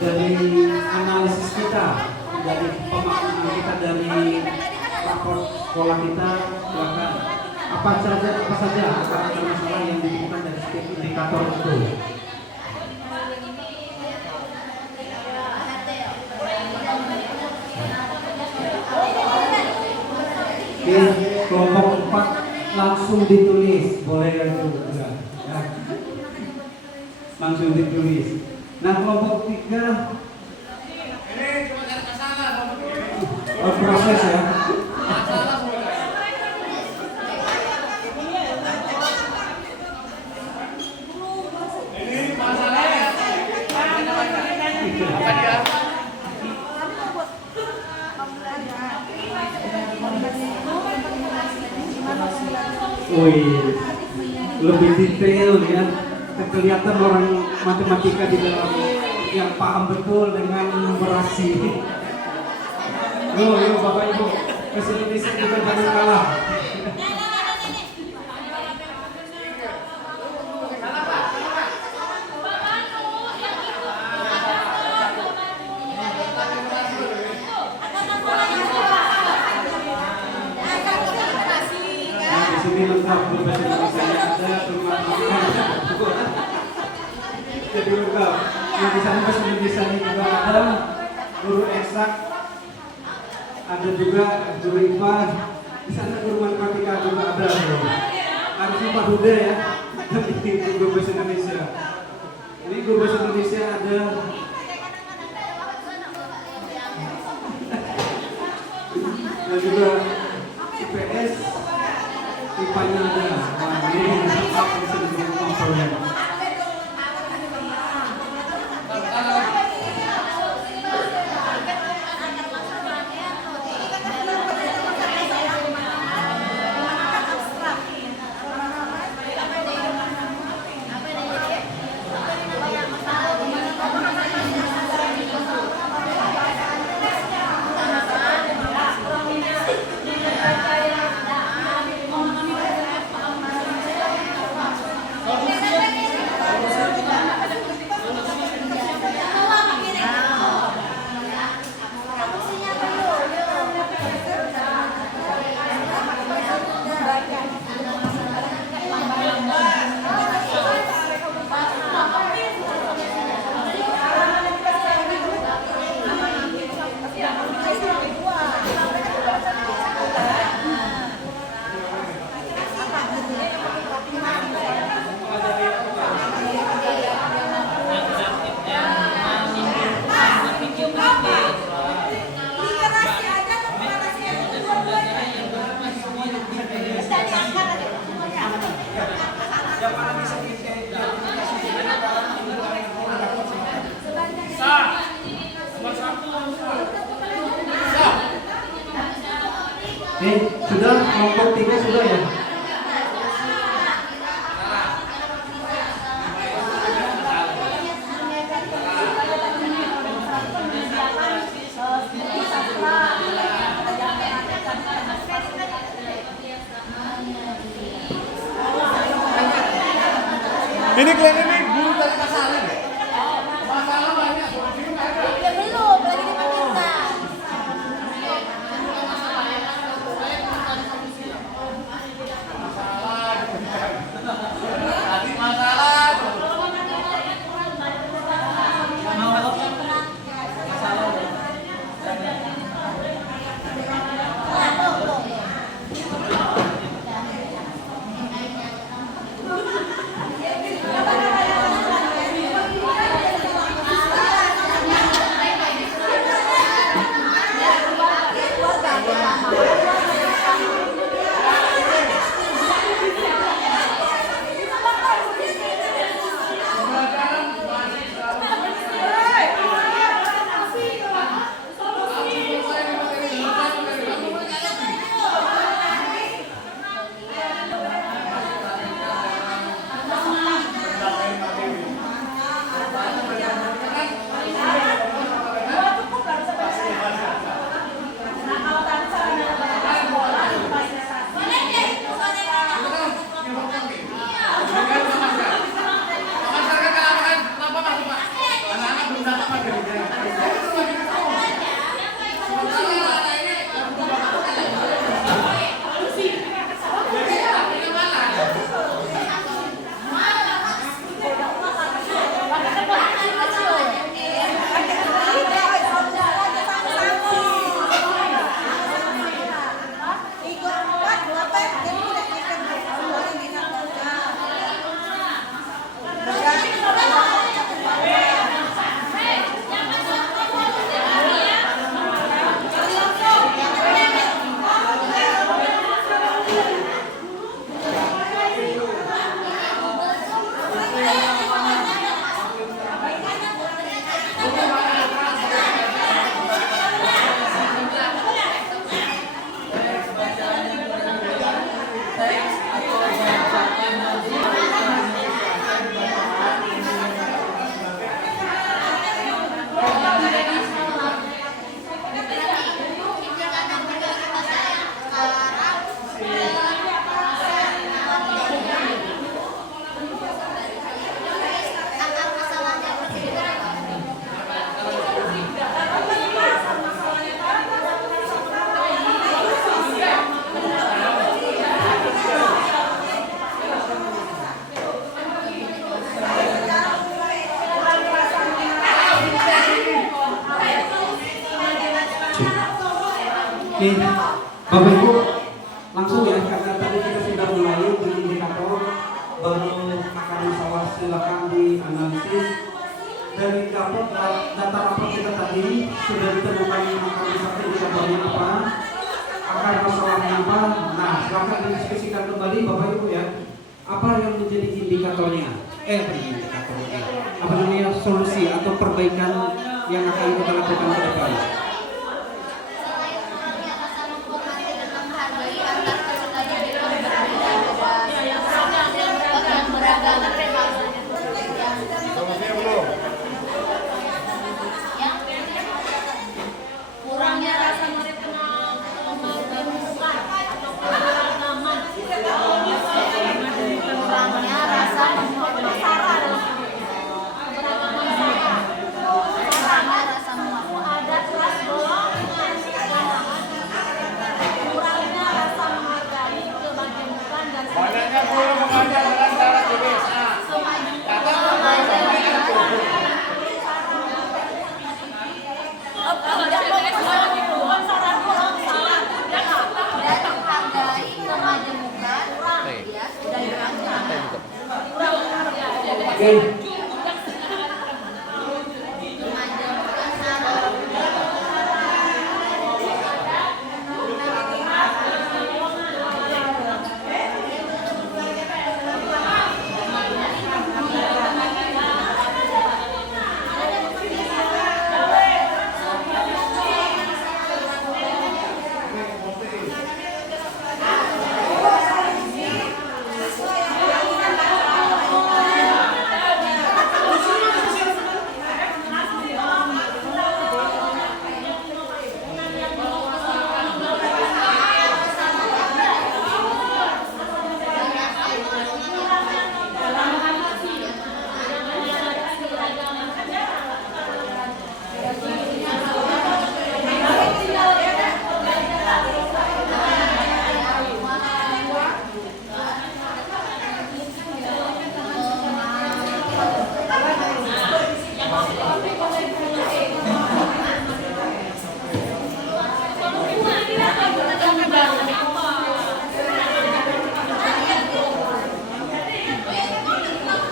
Dari analisis kita, dari pemahaman kita dari rapor sekolah kita, silakan apa saja akar masalah yang ditemukan dari setiap indikator itu. Oke, kelompok 4 langsung ditulis, boleh juga ya. Langsung ditulis. Nah, kelompok 3 Ini cuma cari masalah kalau begini. proses ya. Masalah semua. Ini masalahnya. Apa dia? Wih, lebih detail ya. Kelihatan orang matematika di dalam yang paham betul dengan numerasi. Yo Bapak Ibu, kesini Indonesia juga jangan kalah. Nah, di sini lengkap guru bahasa Indonesia ada, guru matematika ada. Jadi lengkap. Nah, di sana bahasa Indonesia juga ada, guru eksak, ada juga guru IPA, di sana guru matematika juga ada. Harusnya Pak Huda ya. Ini guru bahasa Indonesia. Ini guru bahasa Indonesia ada. Dan juga IPS, IPA-nya ada. Nah, ini apa yang bisa disebut komponen. Sudah kelompok 3 sudah ya? Ini kalian ini guru dari masalah deh. Masalah banyak. Ya belum, lagi diminta. Tadi masalah. Oke, Bapak Ibu langsung ya, karena tadi kita sudah mulai di indikator baru dari data rapor kita tadi sudah ditemukan satu indikatornya apa, akar masalahnya apa. Nah, silakan didiskusikan kembali Bapak Ibu ya. Apa yang menjadi indikatornya? Apa namanya solusi atau perbaikan yang akan kita lakukan ke depan? Kurangnya rasa mengenal pemajemukan atau keberagaman. Kurangnya rasa menghormati keberagaman saya. Kurangnya rasa menghormati Adat ras golongan. Kurangnya rasa menghargai kemajemukan dan Banyaknya guru mengajar dengan cara desa. dan menghargai kemajemukan dia sudah dirancang. Oke. Kemajemukan saraf.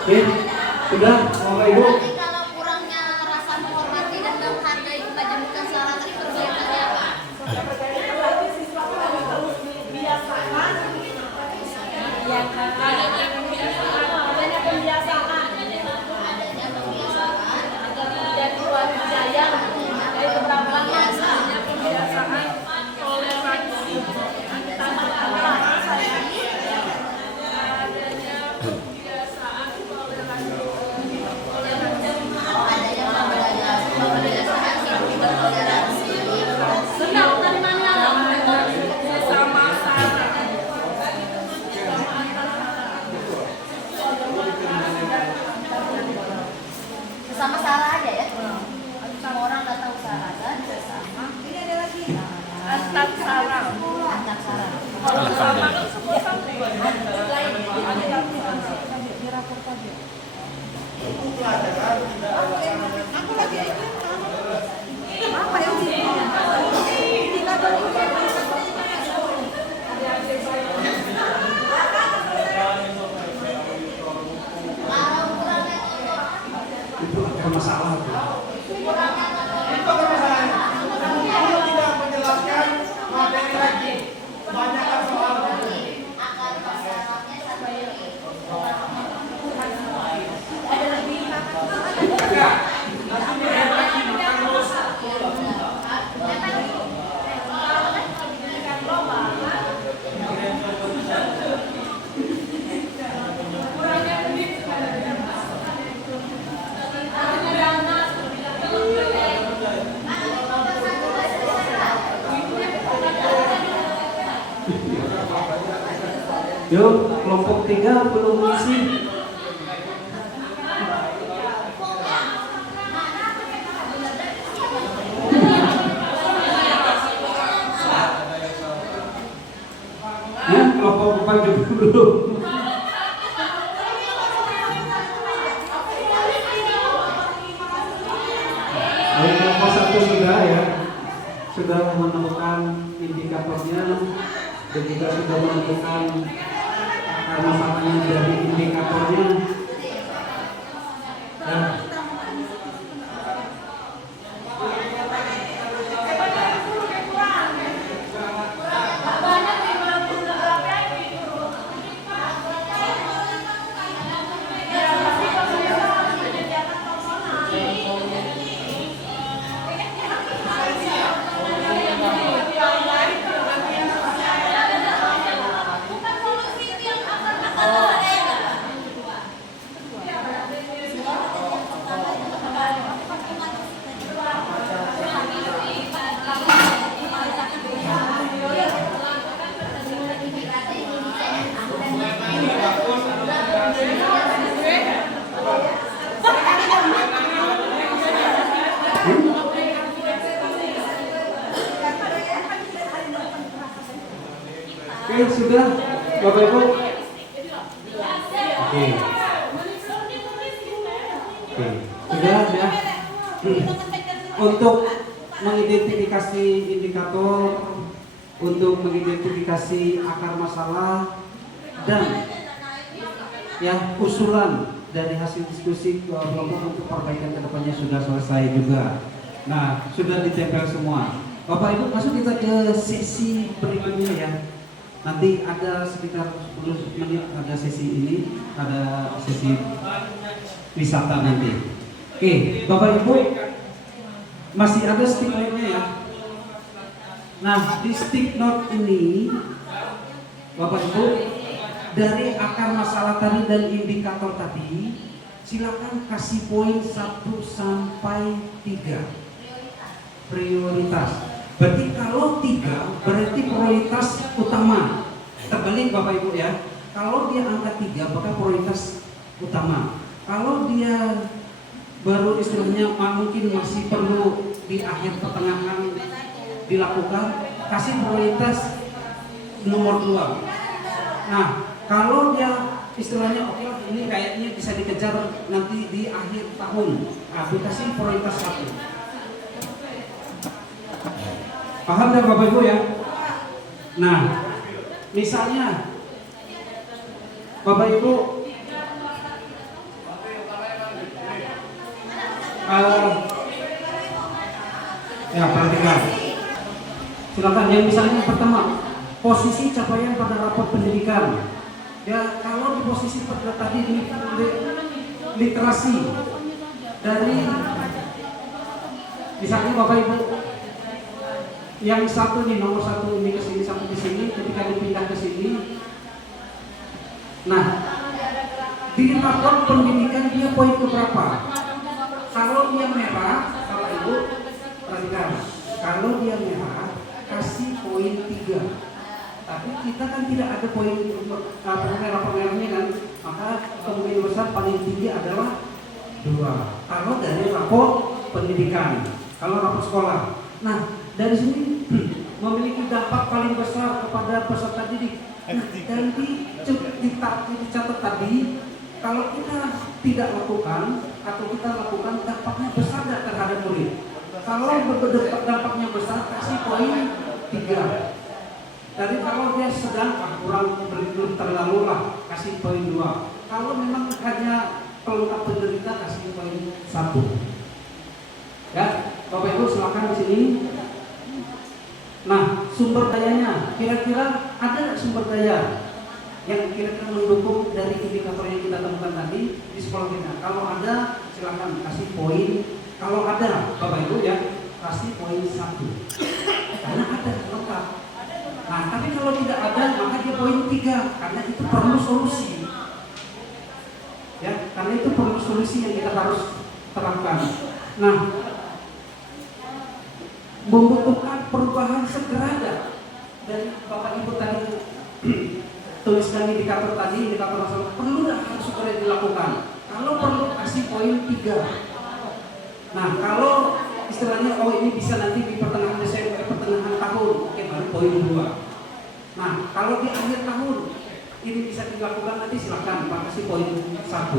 Oke, sudah Bapak Ibu. Tapi kalau kurangnya rasa menghormati dan menghargai kemajemukan saraf tadi perbaikannya apa? adanya pembiasaan dan budaya dari keberagaman, adanya pembiasaan toleransi antar bangsa, adanya pembiasaan toleransi. Adanya pembelajaran hidup bertoleransi. Benar, dari mana? Sesama sara. Sesama Sarah aja ya. Semua orang nggak tahu Sarah kan sesama. Ini ada lagi. Antar sara. Antar Sarah. Kalau sama kan semua satu. Kalau kurangnya Itu ada masalah tuh. Itu kan masalahnya. Guru tidak menjelaskan materi lagi. Kebanyakan soal akar masalahnya satu ini. enggak. Nanti dia lagi makan terus. Yuk, kelompok 3 belum mengisi. Ya, kelompok 4 juga belum. Ayo, kelompok 1 sudah ya. Sudah menemukan indikatornya dan juga sudah menemukan akar masalahnya dari indikatornya. Nah, Oke, sudah Bapak Ibu. Oke. Oke, sudah ya. Untuk mengidentifikasi indikator, untuk mengidentifikasi akar masalah dan ya usulan dari hasil diskusi kelompok untuk perbaikan kedepannya sudah selesai juga. Nah, sudah ditempel semua. Bapak Ibu, masuk kita ke sesi berikutnya ya. Nanti ada sekitar 10 menit ada sesi ini, ada sesi wisata nanti. Oke, Bapak Ibu, masih ada stick note-nya ya. Nah, di stick note ini Bapak Ibu, dari akar masalah tadi dan indikator tadi, silakan kasih poin 1 sampai 3. Prioritas. Berarti kalau 3 berarti prioritas utama. Terbalik Bapak Ibu ya. Kalau dia angka 3 maka prioritas utama. Kalau dia baru istilahnya mungkin masih perlu di akhir pertengahan dilakukan, kasih prioritas nomor 2. Nah, kalau dia istilahnya oke lah, ini kayaknya bisa dikejar nanti di akhir tahun, nah, dikasih prioritas 1. Paham ya Bapak Ibu ya? Nah, misalnya Bapak Ibu ya perhatikan. Silakan yang misalnya pertama, posisi capaian pada rapor pendidikan. Ya, kalau di posisi pada tadi literasi dari misalnya Bapak Ibu yang satu nih, nomor 1 ini ke sini sampai ke sini, ketika dipindah ke sini. Nah, di rapor pendidikan dia poin ke berapa? Kalau dia merah, Bapak Ibu perhatikan. Kalau dia merah, kasih poin 3. Tapi kita kan tidak ada poin untuk rapor merahnya kan, maka kemungkinan besar paling tinggi adalah 2. Kalau dari rapor pendidikan, kalau rapor sekolah. Nah, dari sini memiliki dampak paling besar kepada peserta didik. Nah, dan dicatat tadi, kalau kita tidak lakukan atau kita lakukan, dampaknya besar terhadap murid. Kalau dampaknya besar, kasih poin 3. Jadi kalau dia sedang kurang berlindung terlalu lah, kasih poin 2. Kalau memang hanya pelengkap penderita, kasih poin 1. Ya, Bapak Ibu silakan di sini. Nah, sumber dayanya, kira-kira ada nggak sumber daya yang kira-kira mendukung dari indikator yang kita temukan tadi di sekolah kita? Kalau ada, silakan kasih poin. Kalau ada, Bapak Ibu ya, kasih poin 1. Karena ada lengkap. Nah, tapi kalau tidak ada, maka dia poin 3. Karena itu perlu solusi. Ya, karena itu perlu solusi yang kita harus terapkan. Nah, membutuhkan perubahan segera dari Bapak Ibu tadi tuliskan indikator tadi, indikator masalah perlu dan harus segera dilakukan. Kalau perlu kasih poin 3. Nah, kalau istilahnya oh ini bisa nanti di pertengahan Desember, pertengahan tahun, oke baru poin 2. Nah, kalau di akhir tahun ini bisa dilakukan nanti silakan Pak kasih poin 1.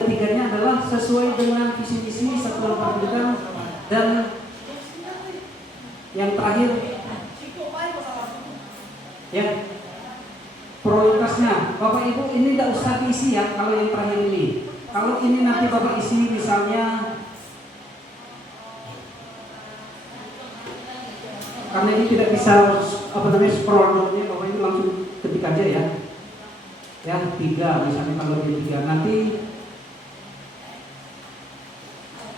Ketiganya adalah sesuai dengan visi misi satuan pendidikan. Dan yang terakhir ya prioritasnya Bapak Ibu ini tidak usah diisi ya. Kalau yang terakhir ini, kalau ini nanti Bapak isi misalnya, karena ini tidak bisa scroll down-nya, Bapak Ibu langsung ketik aja ya. Ya 3 misalnya, kalau dia 3 nanti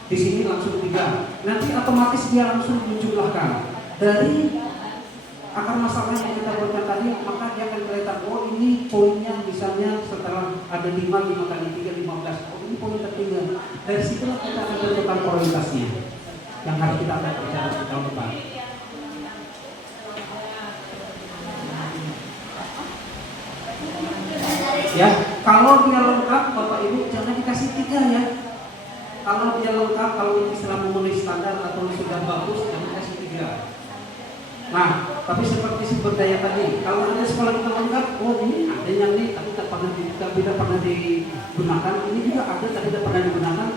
di sini langsung 3. Nanti otomatis dia langsung menjumlahkan dari akar masalah yang kita buatkan tadi, maka dia akan kelihatan oh ini poinnya misalnya setelah ada 5 kali 3 15. Oh ini poin tertinggi. Dari situlah kita akan tentukan prioritasnya yang harus kita akan bicara di tahun depan. Ya, kalau dia lengkap Bapak Ibu jangan dikasih 3 ya. Kalau dia lengkap, kalau istilah memenuhi standar atau sudah bagus, jangan kasih 3. Nah, Tapi seperti sumber daya tadi, kalau ada sekolah kita lengkap, oh ini ada yang ini tapi tidak pernah digunakan, ini juga ada tapi tidak pernah digunakan,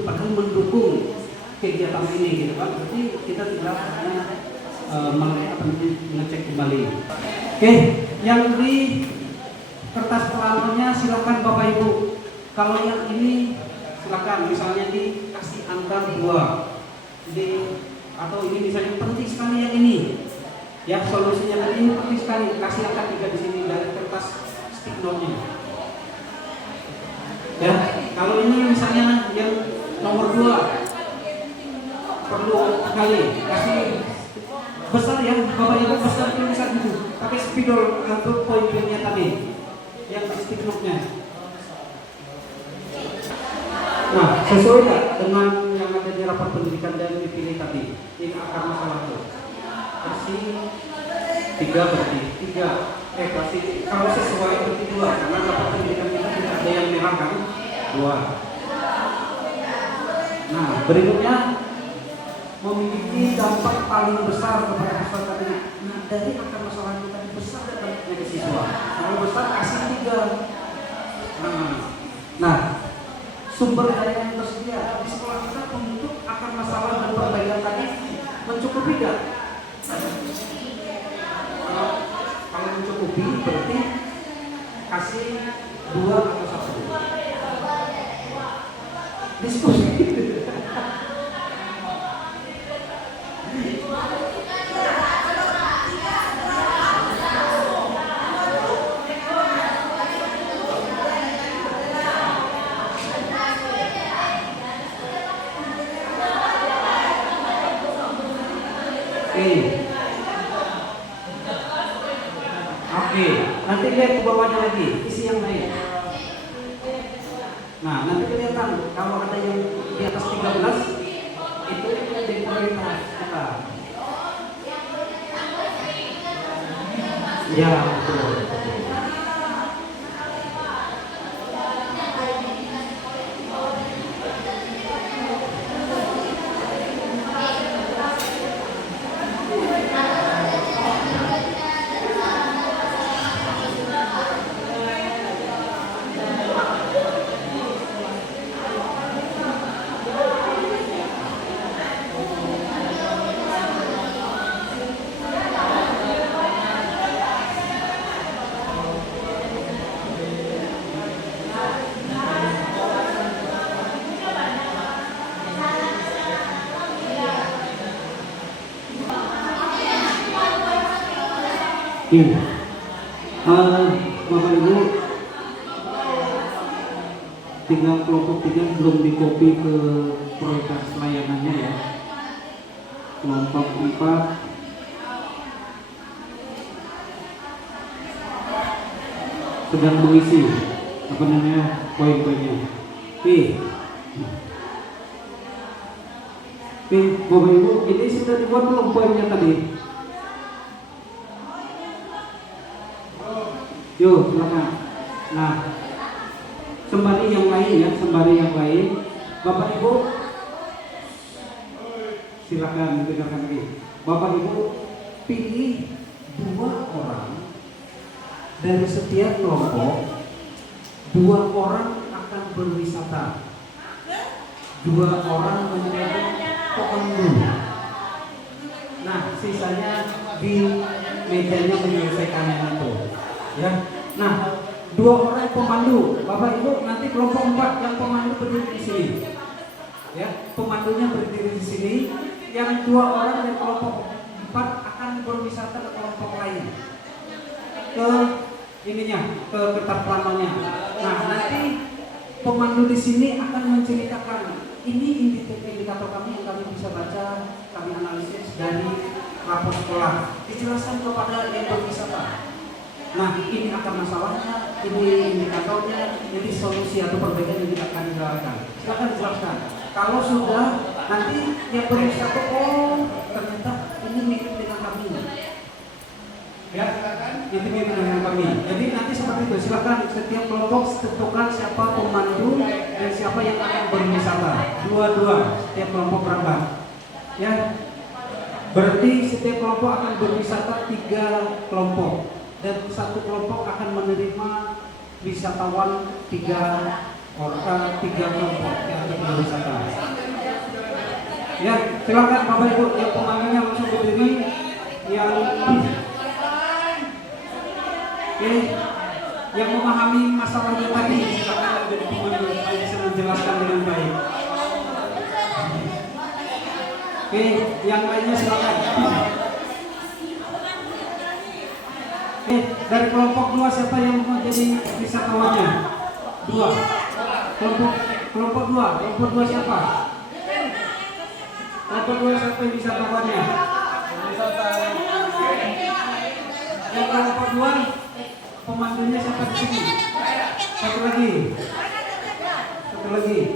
padahal mendukung kegiatan ini gitu kan. Berarti kita tidak hanya mengecek kembali. Oke, yang di kertas pengalamannya silakan Bapak Ibu. Kalau yang ini silakan, misalnya dikasih angka 2 atau ini misalnya penting sekali yang ini. Ya, solusinya tadi ini penting sekali, kasih angka 3 di sini dari kertas stick note-nya. Ya, kalau ini misalnya yang nomor 2 perlu kali kasih besar ya, Bapak Ibu besar tulisan itu, pakai spidol untuk poin-poinnya tadi yang di stick note-nya. Nah, sesuai nggak dengan yang ada di rapat pendidikan dan dipilih tadi? Ini akar masalah itu. Versi 3 berarti 3. Versi kalau sesuai berarti 2 karena rapat pendidikan kita tidak ada yang merah kan? 2. Nah, berikutnya memiliki dampak paling besar kepada peserta didik. Nah, dari akar masalah kita besar dampaknya ke siswa. Kalau besar kasih 3. Nah, sumber daya yang tersedia di sekolah kita untuk akar masalah dan perbaikan tadi mencukupi tidak? Kalau mencukupi berarti kasih 2 atau 1. Diskusi. Oke, nanti lihat ke bawahnya lagi, isi yang lain. Nah, nanti kelihatan kalau ada yang di atas 13 itu jadi prioritas kita. Ya, betul. Bapak Ibu, tinggal kelompok 3 belum dikopi ke prioritas layanannya ya. Kelompok 4 sedang mengisi apa namanya poin-poinnya. Bapak Ibu, ini sudah dibuat belum poinnya tadi? Yuk, silakan. Nah, sembari yang lain ya, sembari yang lain, Bapak Ibu, silakan dengarkan lagi. Bapak Ibu pilih 2 orang dari setiap kelompok. 2 orang akan berwisata, 2 orang menjadi pemandu. Nah, sisanya di mejanya menyelesaikan yang itu. Ya, nah 2 orang pemandu, Bapak Ibu nanti kelompok 4 yang pemandu berdiri di sini. Ya, pemandunya berdiri di sini. Yang 2 orang dari kelompok 4 akan berwisata ke kelompok lain, ke ininya, ke kertas plananya. Nah, nanti pemandu di sini akan menceritakan ini indikator kami yang kami bisa baca, kami analisis dari rapor sekolah. Dijelaskan kepada yang berwisata. Nah, ini akar masalahnya, ini indikatornya, ini solusi atau perbaikan yang kita akan jalankan. Silakan dijelaskan. Kalau sudah, nanti yang berwisata, oh ternyata ini mirip dengan kami. Ya, ini mirip dengan kami. Jadi nanti seperti itu. Silakan setiap kelompok tentukan siapa pemandu dan siapa yang akan berwisata. 2-2 setiap kelompok berangkat. Ya. Berarti setiap kelompok akan berwisata 3 kelompok dan satu kelompok akan menerima wisatawan 3 kelompok yang akan berwisata. Ya, silakan Bapak Ibu yang pemanggilnya langsung berdiri. Yang memahami masalahnya tadi silakan menjadi pemanggil supaya bisa menjelaskan dengan baik. Yang lainnya silakan. Dari kelompok 2 siapa yang mau jadi wisatawannya? 2. Kelompok 2 siapa? Kelompok 2 siapa yang wisatawannya? Yang kelompok 2 pemandunya siapa di sini? Satu lagi.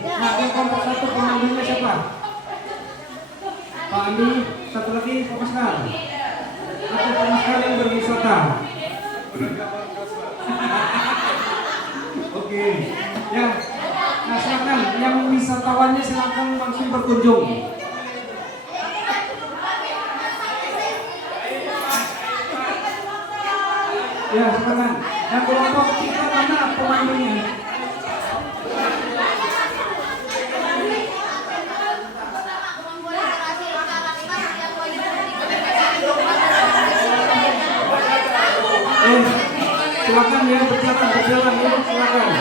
Nah, yang kelompok 1 pemandunya siapa? Pak Andi, satu lagi Pak Maskar. Atau Pak Maskar yang berwisata. Oke. Ya. Nah, silakan yang wisatawannya silakan langsung berkunjung. Ya, silakan. Yang kelompok 3 mana pemandunya? Silakan ya, berjalan ya, silakan.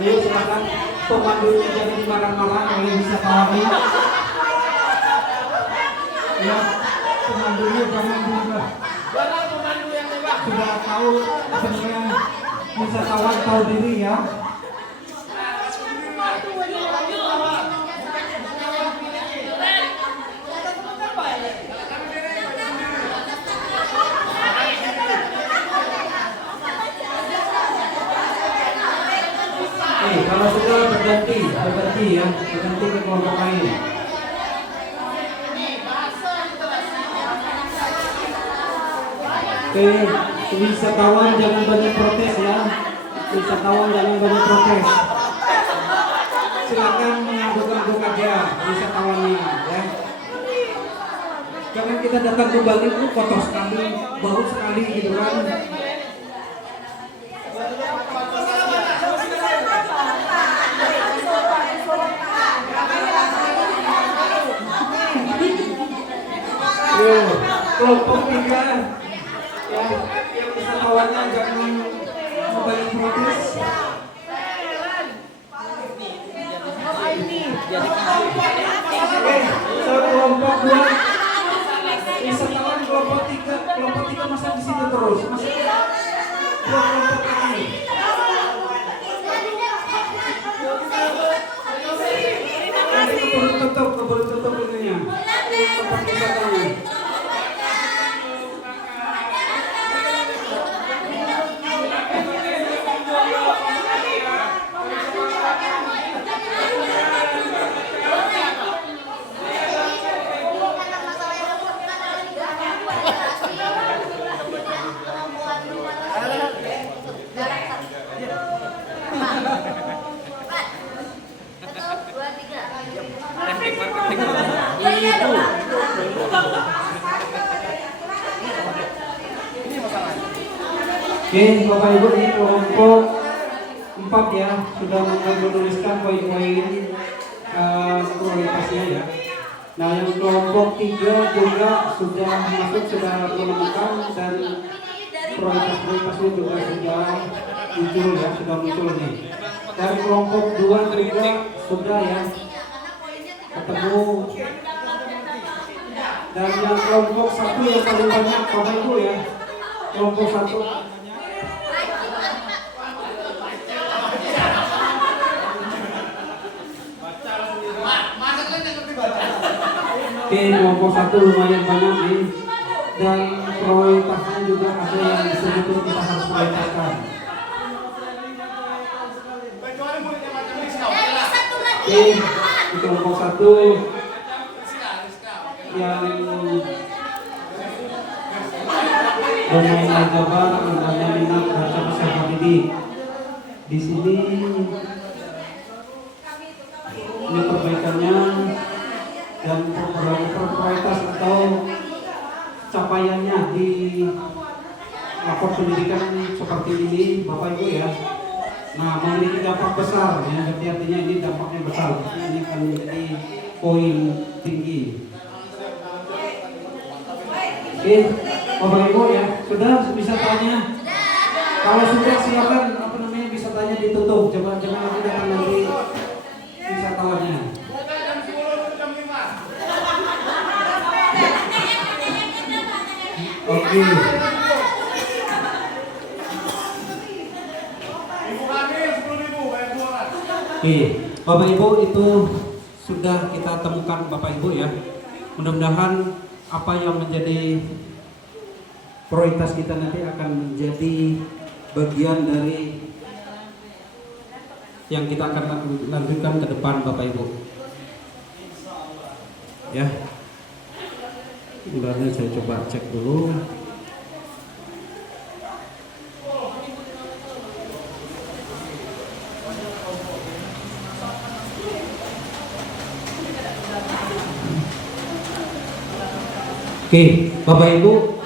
Ayo silakan pemandunya jangan dimarah-marah oleh wisatawan. Ya, pemandunya jangan dimarah. Sudah tahu sebenarnya wisatawan tahu diri ya. Kalau sudah berganti ya, berganti ke kelompok lain. Wisatawan jangan banyak protes ya. Silakan mengaduk-aduk aja wisatawannya ya. Jangan kita datang ke Bali itu kotor sekali, bau sekali gitu kan. Kelompok 3 yang wisatawannya jangan banyak protes. Kelompok 2 wisatawan kelompok 3 masih di situ terus. Masih kelompok ini. Keburu tutup ininya. Tempat wisatanya. Oke, Bapak Ibu, ini kelompok 4 ya, sudah menuliskan poin-poin prioritasnya ya. Nah, yang kelompok 3 juga sudah masuk, sudah menemukan dan prioritas-prioritasnya juga sudah muncul nih. Dan kelompok 2 juga sudah ya ketemu Dan yang kelompok 1 yang paling banyak Bapak Ibu ya. Kelompok 1. Masa kalian nggak ngerti baca? Oke, kelompok 1 lumayan banyak nih. Dan prioritasnya juga ada yang sebetulnya kita harus prioritaskan. Kecuali muridnya macam ini sih, oke Ini lah. satu lagi. Oke, di kelompok 1 yang bermain aljabar namanya minat baca bersama didik. Di sini ini perbaikannya dan prioritas atau capaiannya di lapor pendidikan seperti ini Bapak Ibu ya. Nah, memiliki dampak besar ya, jadi artinya ini dampaknya besar. Ini akan menjadi poin tinggi. Oke, Bapak Ibu ya, sudah bisa tanya. Kalau sudah silakan apa namanya bisa tanya ditutup. Coba jangan lagi datang nanti bisa tawanya. Bukan jam 10, jam 5. Oke. Ibu hamil 10.000, bayar 2 orang. Oke, Bapak Ibu itu sudah kita temukan Bapak Ibu ya. Mudah-mudahan apa yang menjadi prioritas kita nanti akan menjadi bagian dari yang kita akan lanjutkan ke depan Bapak Ibu. Ya. Sebenarnya saya coba cek dulu. Oke, Bapak Ibu,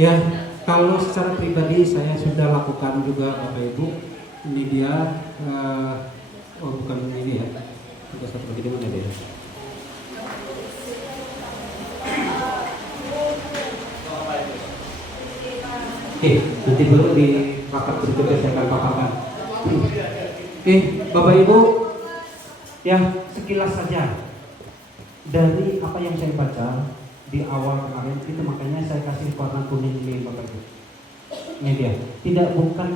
ya kalau secara pribadi saya sudah lakukan juga Bapak Ibu. Ini dia, oh bukan ini ya, kita satu lagi di mana dia? Oke, nanti dulu di rapat berikutnya saya akan paparkan. Oke, Bapak Ibu, ya sekilas saja dari apa yang saya baca di awal kemarin itu, makanya saya kasih warna kuning ini Bapak Ibu. Ini dia. Tidak bukan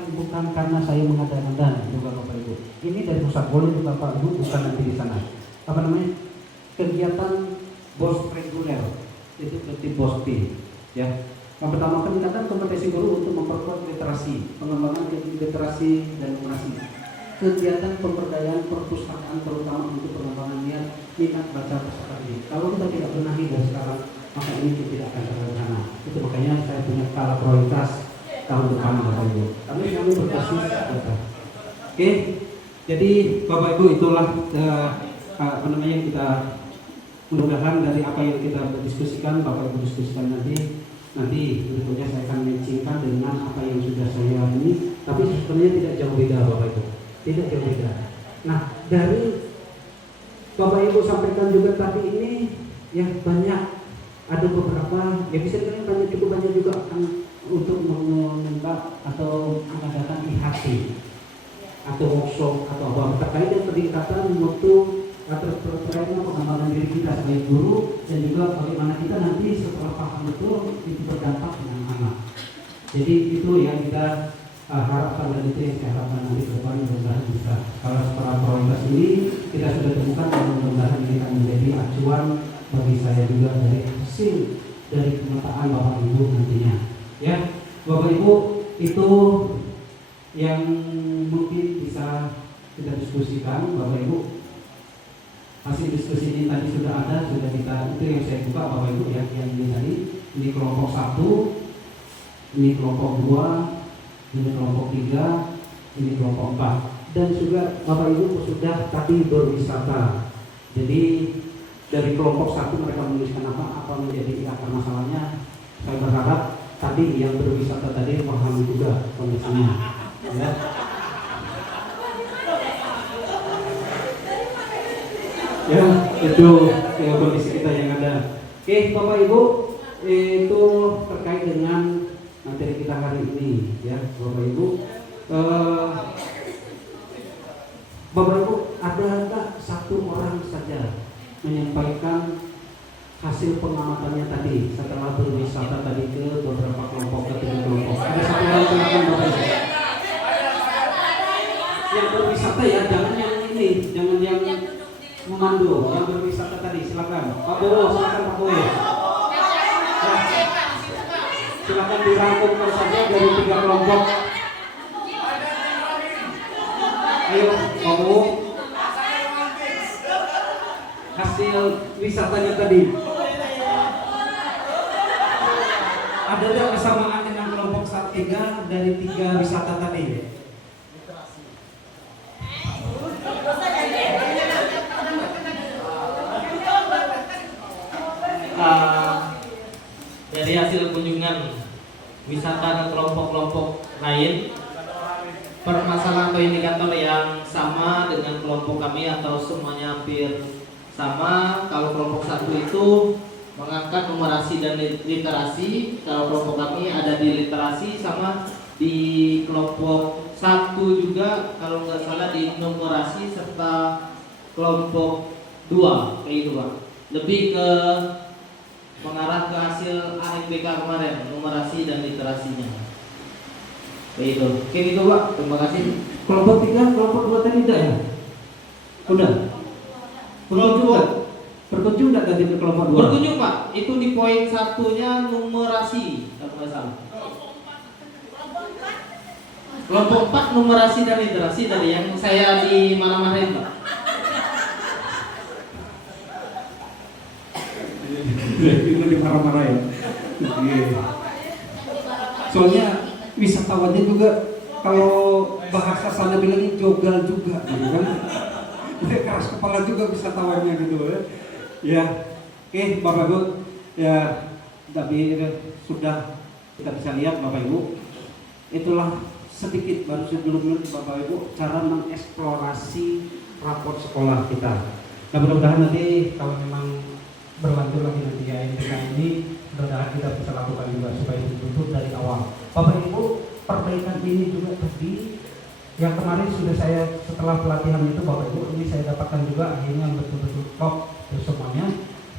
karena saya mengada-ngada juga Bapak Ibu. Ini dari pusat, boleh juga Bapak Ibu, bukan nanti di sana. Apa namanya? Kegiatan BOS reguler. Itu berarti BOS P. Ya. Yang pertama, peningkatan kompetensi guru untuk memperkuat literasi, pengembangan literasi dan literasi. Kegiatan pemberdayaan perpustakaan terutama untuk pengembangan minat baca pustaka ini. Kalau kita tidak benahi dari sekarang, maka ini tidak akan sederhana. Itu makanya saya punya skala prioritas tahun depan Bapak Ibu. Kami berbasis data. Oke, jadi Bapak Ibu itulah apa namanya kita mudah-mudahan dari apa yang kita diskusikan, Bapak Ibu diskusikan nanti berikutnya saya akan matchingkan dengan apa yang sudah saya ini. Tapi sebenarnya tidak jauh beda Bapak Ibu, tidak jauh beda. Nah dari Bapak Ibu sampaikan juga tadi ini ya banyak. Ada beberapa, ya bisa dikatakan banyak, cukup banyak juga akan untuk mengembang atau mengadakan IHT atau workshop atau apa terkait dengan peningkatan mutu atau pengembangan diri kita sebagai guru, dan juga bagaimana kita nanti setelah paham betul itu berdampak dengan anak. Jadi itu yang kita harapkan, dan itu yang saya harapkan nanti ke depan mudah-mudahan bisa. Kalau setelah prioritas ini kita sudah temukan, mudah-mudahan ini akan menjadi acuan bagi saya juga dari hasil dari pemetaan Bapak Ibu nantinya. Ya, Bapak Ibu, itu yang mungkin bisa kita diskusikan Bapak Ibu. Hasil diskusi ini tadi sudah ada, sudah kita, itu yang saya buka Bapak Ibu ya, yang ini tadi. Ini kelompok 1, ini kelompok 2, ini kelompok 3, ini kelompok 4. Dan juga Bapak Ibu sudah tadi berwisata. Jadi dari kelompok 1 mereka menuliskan apa menjadi akar masalahnya. Saya berharap tadi yang berwisata tadi paham juga kondisinya. Ya. Ya, itu ya, kondisi kita yang ada. Oke, Bapak Ibu, itu terkait dengan materi kita hari ini, ya, Bapak Ibu. Bapak Ibu, ada nggak satu orang saja menyampaikan hasil pengamatannya tadi setelah berwisata tadi ke beberapa kelompok, ke 3 kelompok. Ada satu hal silakan Bapak Ibu. Yang berwisata ya, jangan yang ini, jangan yang memandu, yang berwisata tadi silakan. Pak Bowo, silakan Pak Bowo. Silakan dirangkumkan saja dari 3 kelompok. Ayo Pak Bowo. Hasil wisatanya tadi. Ada nggak kesamaan dengan kelompok 3 dari 3 wisata tadi? Dari hasil kunjungan wisata ke kelompok-kelompok lain, permasalahan atau indikator yang sama dengan kelompok kami atau semuanya hampir sama. Kalau kelompok 1 itu mengangkat numerasi dan literasi, kalau kelompok kami ada di literasi, sama di kelompok 1 juga kalau nggak salah di numerasi, serta kelompok 2 lebih ke mengarah ke hasil ANBK kemarin, numerasi dan literasinya. Kayak itu. Oke itu Pak, terima kasih. Kelompok 3, kelompok 2 tadi tidak ya? Udah. Berkunjung nggak tadi ke kelompok 2? Berkunjung Pak, itu di poin 1-nya numerasi, kalau nggak salah. Kelompok 4 numerasi dan literasi dari yang saya di mana-manain Pak. Itu dimarah-marah ya. Soalnya wisatawannya juga kalau bahasa sana bilangnya jogal juga, gitu kan? Dia keras kepala juga wisatawannya gitu ya. Ya, oke Bapak Ibu, ya tapi sudah kita bisa lihat Bapak Ibu, itulah sedikit baru sebelum Bapak Ibu cara mengeksplorasi raport sekolah kita. Nah mudah-mudahan nanti kalau memang berlanjut lagi nanti ya ini mudah-mudahan kita bisa lakukan juga supaya dituntut dari awal. Bapak Ibu, perbaikan ini juga tadi yang kemarin sudah saya setelah pelatihan itu Bapak Ibu, ini saya dapatkan juga akhirnya betul-betul top semuanya.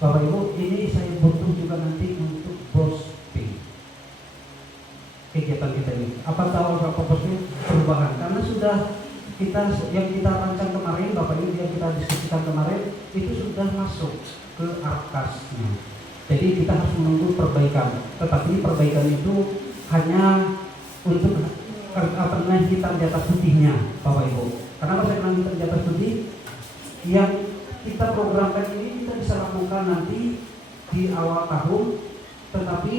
Bapak Ibu, ini saya butuh juga nanti untuk posting kegiatan kita ini. Apa tahu apa posting perubahan? Karena sudah yang kita rancang kemarin Bapak Ibu, yang kita diskusikan kemarin itu sudah masuk ke arkasnya. Jadi kita harus menunggu perbaikan. Tetapi perbaikan itu hanya untuk hitam di atas putihnya, Bapak Ibu. Kenapa saya bilang hitam di atas putih? Yang kita programkan ini kita bisa lakukan nanti di awal tahun, tetapi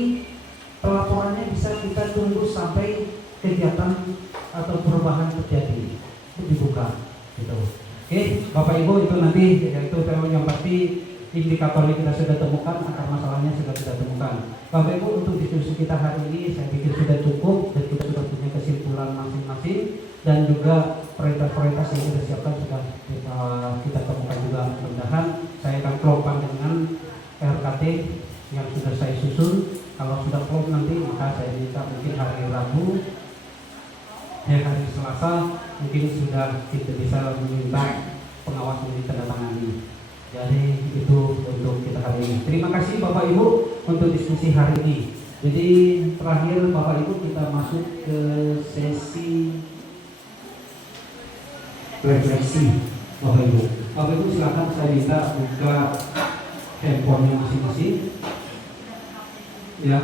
pelaporannya bisa kita tunggu sampai kegiatan atau perubahan terjadi, itu dibuka, gitu. Oke, Bapak Ibu, itu nanti yaitu yang pasti indikatornya kita sudah temukan, akar masalahnya sudah kita temukan. Bapak Ibu, untuk diskusi kita hari ini saya pikir sudah cukup dan kita sudah punya kesimpulan masing-masing dan juga prioritas-prioritas yang sudah siapkan sudah kita temukan juga. Mudah-mudahan saya akan klopkan dengan RKT yang sudah saya susun. Kalau sudah klop nanti maka saya minta mungkin hari Rabu, hari Selasa mungkin sudah kita bisa meminta pengawas yang ditandatangani. Jadi itu untuk kita hari ini. Terima kasih Bapak Ibu untuk diskusi hari ini. Jadi terakhir Bapak Ibu kita masuk ke sesi refleksi Bapak Ibu. Bapak Ibu silakan saya minta buka handphonenya masing-masing. Ya,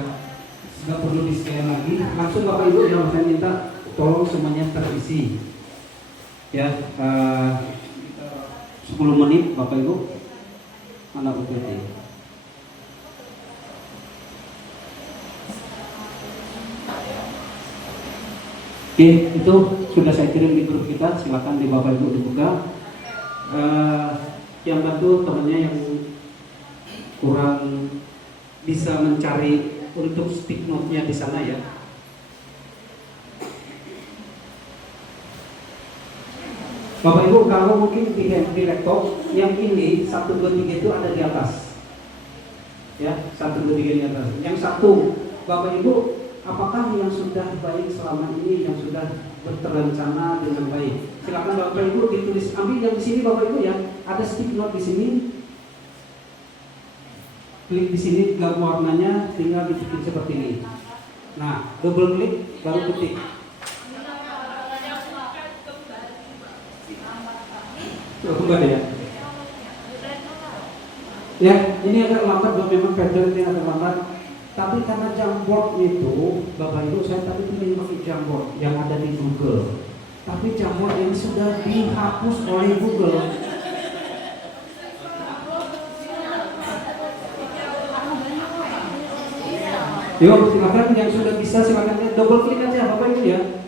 nggak perlu di scan lagi. Langsung Bapak Ibu yang saya minta tolong semuanya terisi. Ya, 10 menit Bapak Ibu. Mana UPT? Oke, itu sudah saya kirim di grup kita. Silakan di Bapak Ibu dibuka. Yang bantu temannya yang kurang bisa mencari untuk stick note-nya di sana ya. Bapak Ibu, kalau mungkin di laptop yang ini 1, 2, 3 itu ada di atas. Ya, 1, 2, 3 di atas. Yang satu, Bapak Ibu, apakah yang sudah baik selama ini, yang sudah terencana dengan baik? Silakan Bapak Ibu ditulis, ambil yang di sini Bapak Ibu ya, ada stick note di sini. klik di sini gambar warnanya, tinggal diketik seperti ini. Nah, double klik baru ketik. Coba deh ya. Ya, ini agak lambat, memang pattern ini agak lambat. Tapi karena Jamboard itu, Bapak Ibu, saya tadi ingin pakai Jamboard yang ada di Google. Tapi Jamboard ini sudah dihapus oleh Google. Yuk, silakan yang sudah bisa silakan double klik aja Bapak Ibu ya.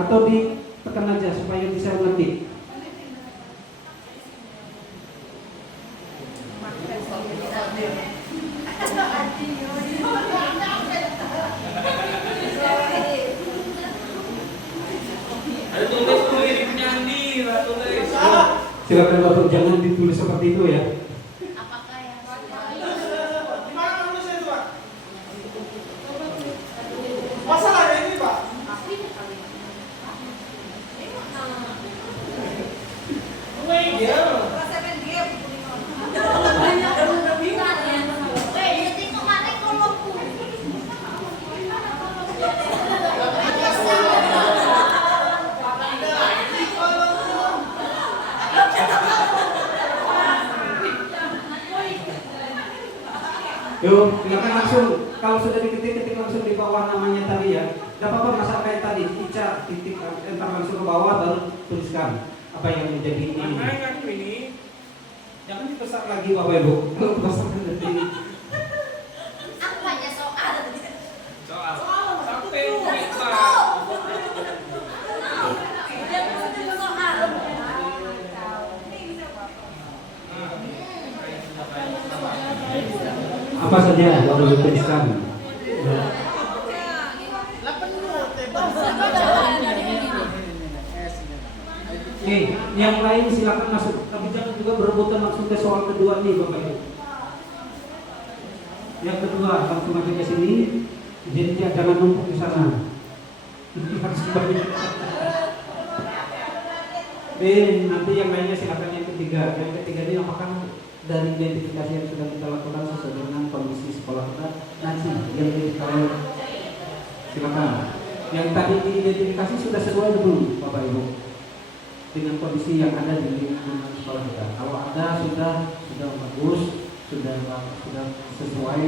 Atau ditekan aja supaya bisa ngetik. Ada tulis tulis penyanyi, tulis. Silakan Bapak, jangan ditulis seperti itu ya. Apakah yang Di mana nulisnya itu, Pak? Masalahnya ini, Pak. Yuk, silakan langsung. Kalau sudah diketik langsung di bawah namanya tadi ya. Tidak apa-apa masalah kayak tadi, Ica titik enter langsung ke bawah baru tuliskan apa yang menjadi ini. Jangan dipesak lagi Bapak Ibu. Kalau pesan nanti. apa aja soal? Sampai lupa. Apa saja yang perlu dituliskan? Ya. Oke, yang lain silakan masuk, tapi jangan juga berebutan langsung ke soal kedua nih Bapak Ibu. Yang kedua langsung aja ke sini, jadi jangan numpuk di sana. Harus kembali. Nanti yang lainnya silakan yang ketiga. Yang ketiga ini apakah dari identifikasi yang sudah kita lakukan sesuai dengan kondisi sekolah kita? Nanti yang kalau silakan. Yang tadi diidentifikasi sudah sesuai belum Bapak Ibu dengan kondisi yang ada di lingkungan sekolah kita? Kalau ada sudah bagus, sudah sesuai.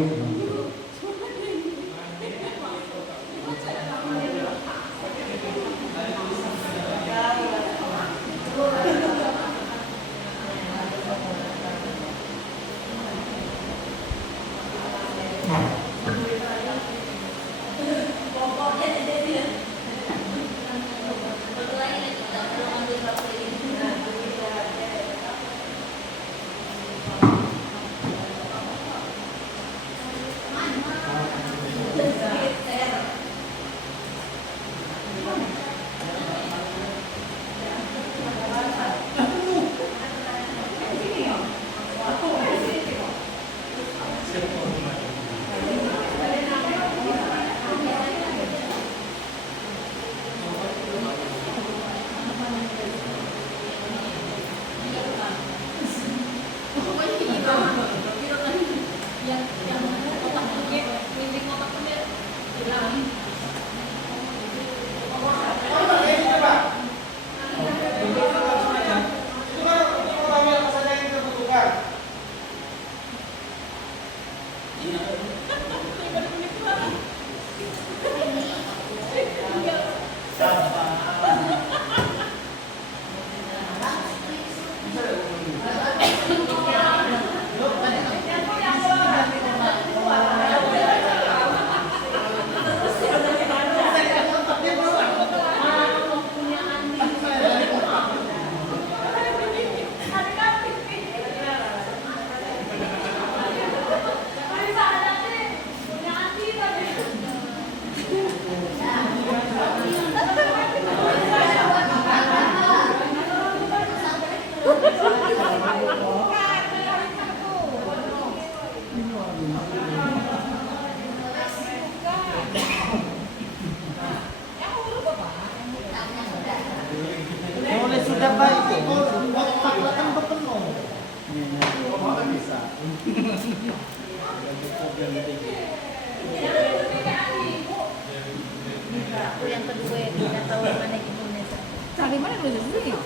aku yang kedua tidak tahu mana di Indonesia. Cari mana dulu sini?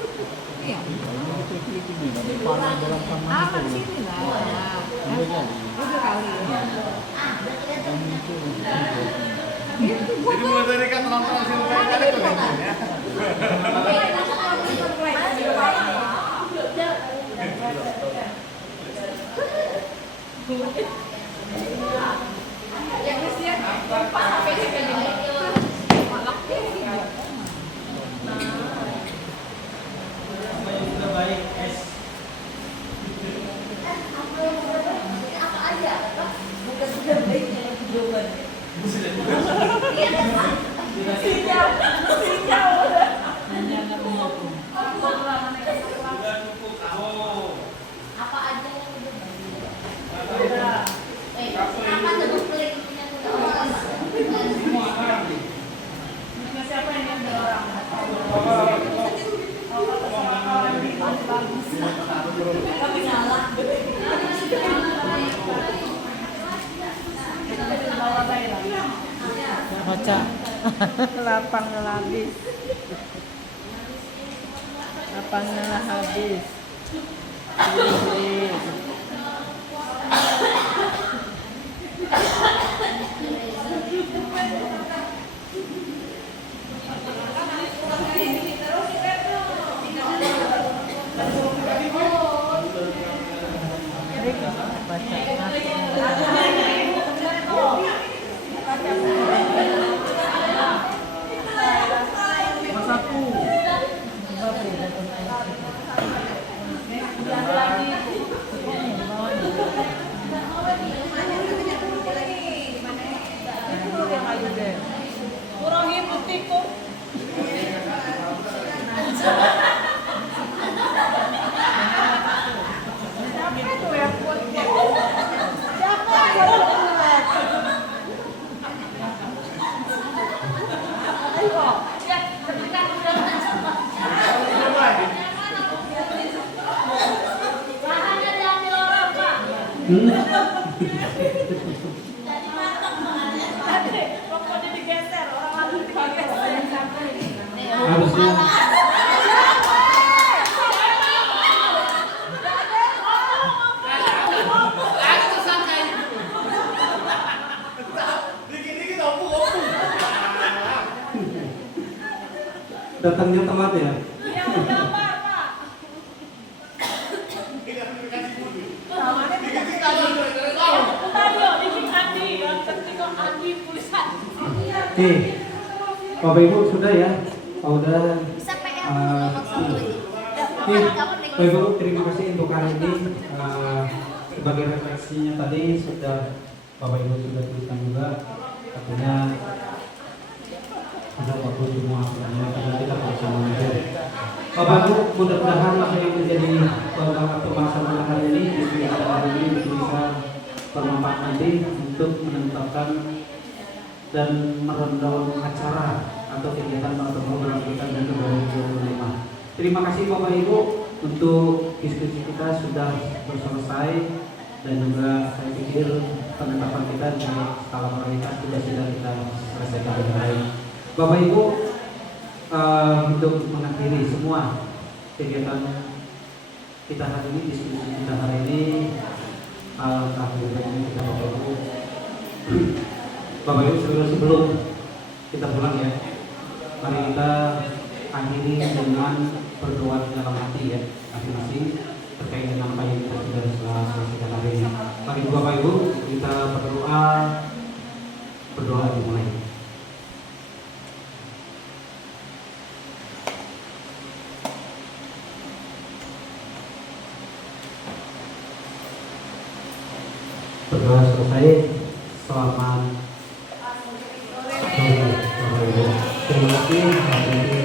Iya. Ah, kan sini lah. Udah kali. Itu gua Jadi mulai dari kan nonton film kayak itu kan ya. Apa yang sudah baik, es. Apa aja yang udah apa tuh klik punya orang? Siapa yang ngambil orang? Tapi salah. Baca. Lapangnya habis. Lapangnya habis. Kurangin buktiku. Bahannya diambil orang, Pak. Pokoknya digeser, orang lain digeser. Harusnya datangnya telat ya. Iya, gambar, Pak. Tadi bikin Andi, yang ketika Andi tulisan. Oke, Bapak Ibu sudah ya. Sudah. Bisa PR ngomong satu lagi. Oke, Bapak Ibu terima kasih untuk hari ini. Sebagai refleksinya tadi sudah Bapak Ibu sudah tuliskan juga. Artinya ada waktu semua sebenarnya kita tidak bersama itu. Bapak Ibu mudah-mudahan apa yang menjadi pembahasan hari ini diskusi hari ini bisa bermanfaat nanti untuk menentukan dan merundown acara atau kegiatan atau program kita di 2025. Terima kasih Bapak Ibu untuk diskusi kita sudah selesai dan juga saya pikir penetapan kita di skala prioritas sudah kita selesaikan dengan baik. Bapak Ibu untuk mengakhiri semua kegiatan kita hari ini, diskusi kita hari ini, ini kita Bapak Ibu sebelum kita pulang ya, mari kita akhiri dengan berdoa di dalam hati ya, masing-masing terkait dengan apa yang kita sudah selesaikan hari ini. Mari Bapak Ibu kita berdoa dimulai. Berdoa selesai. Selamat sore Bapak Ibu. Terima kasih.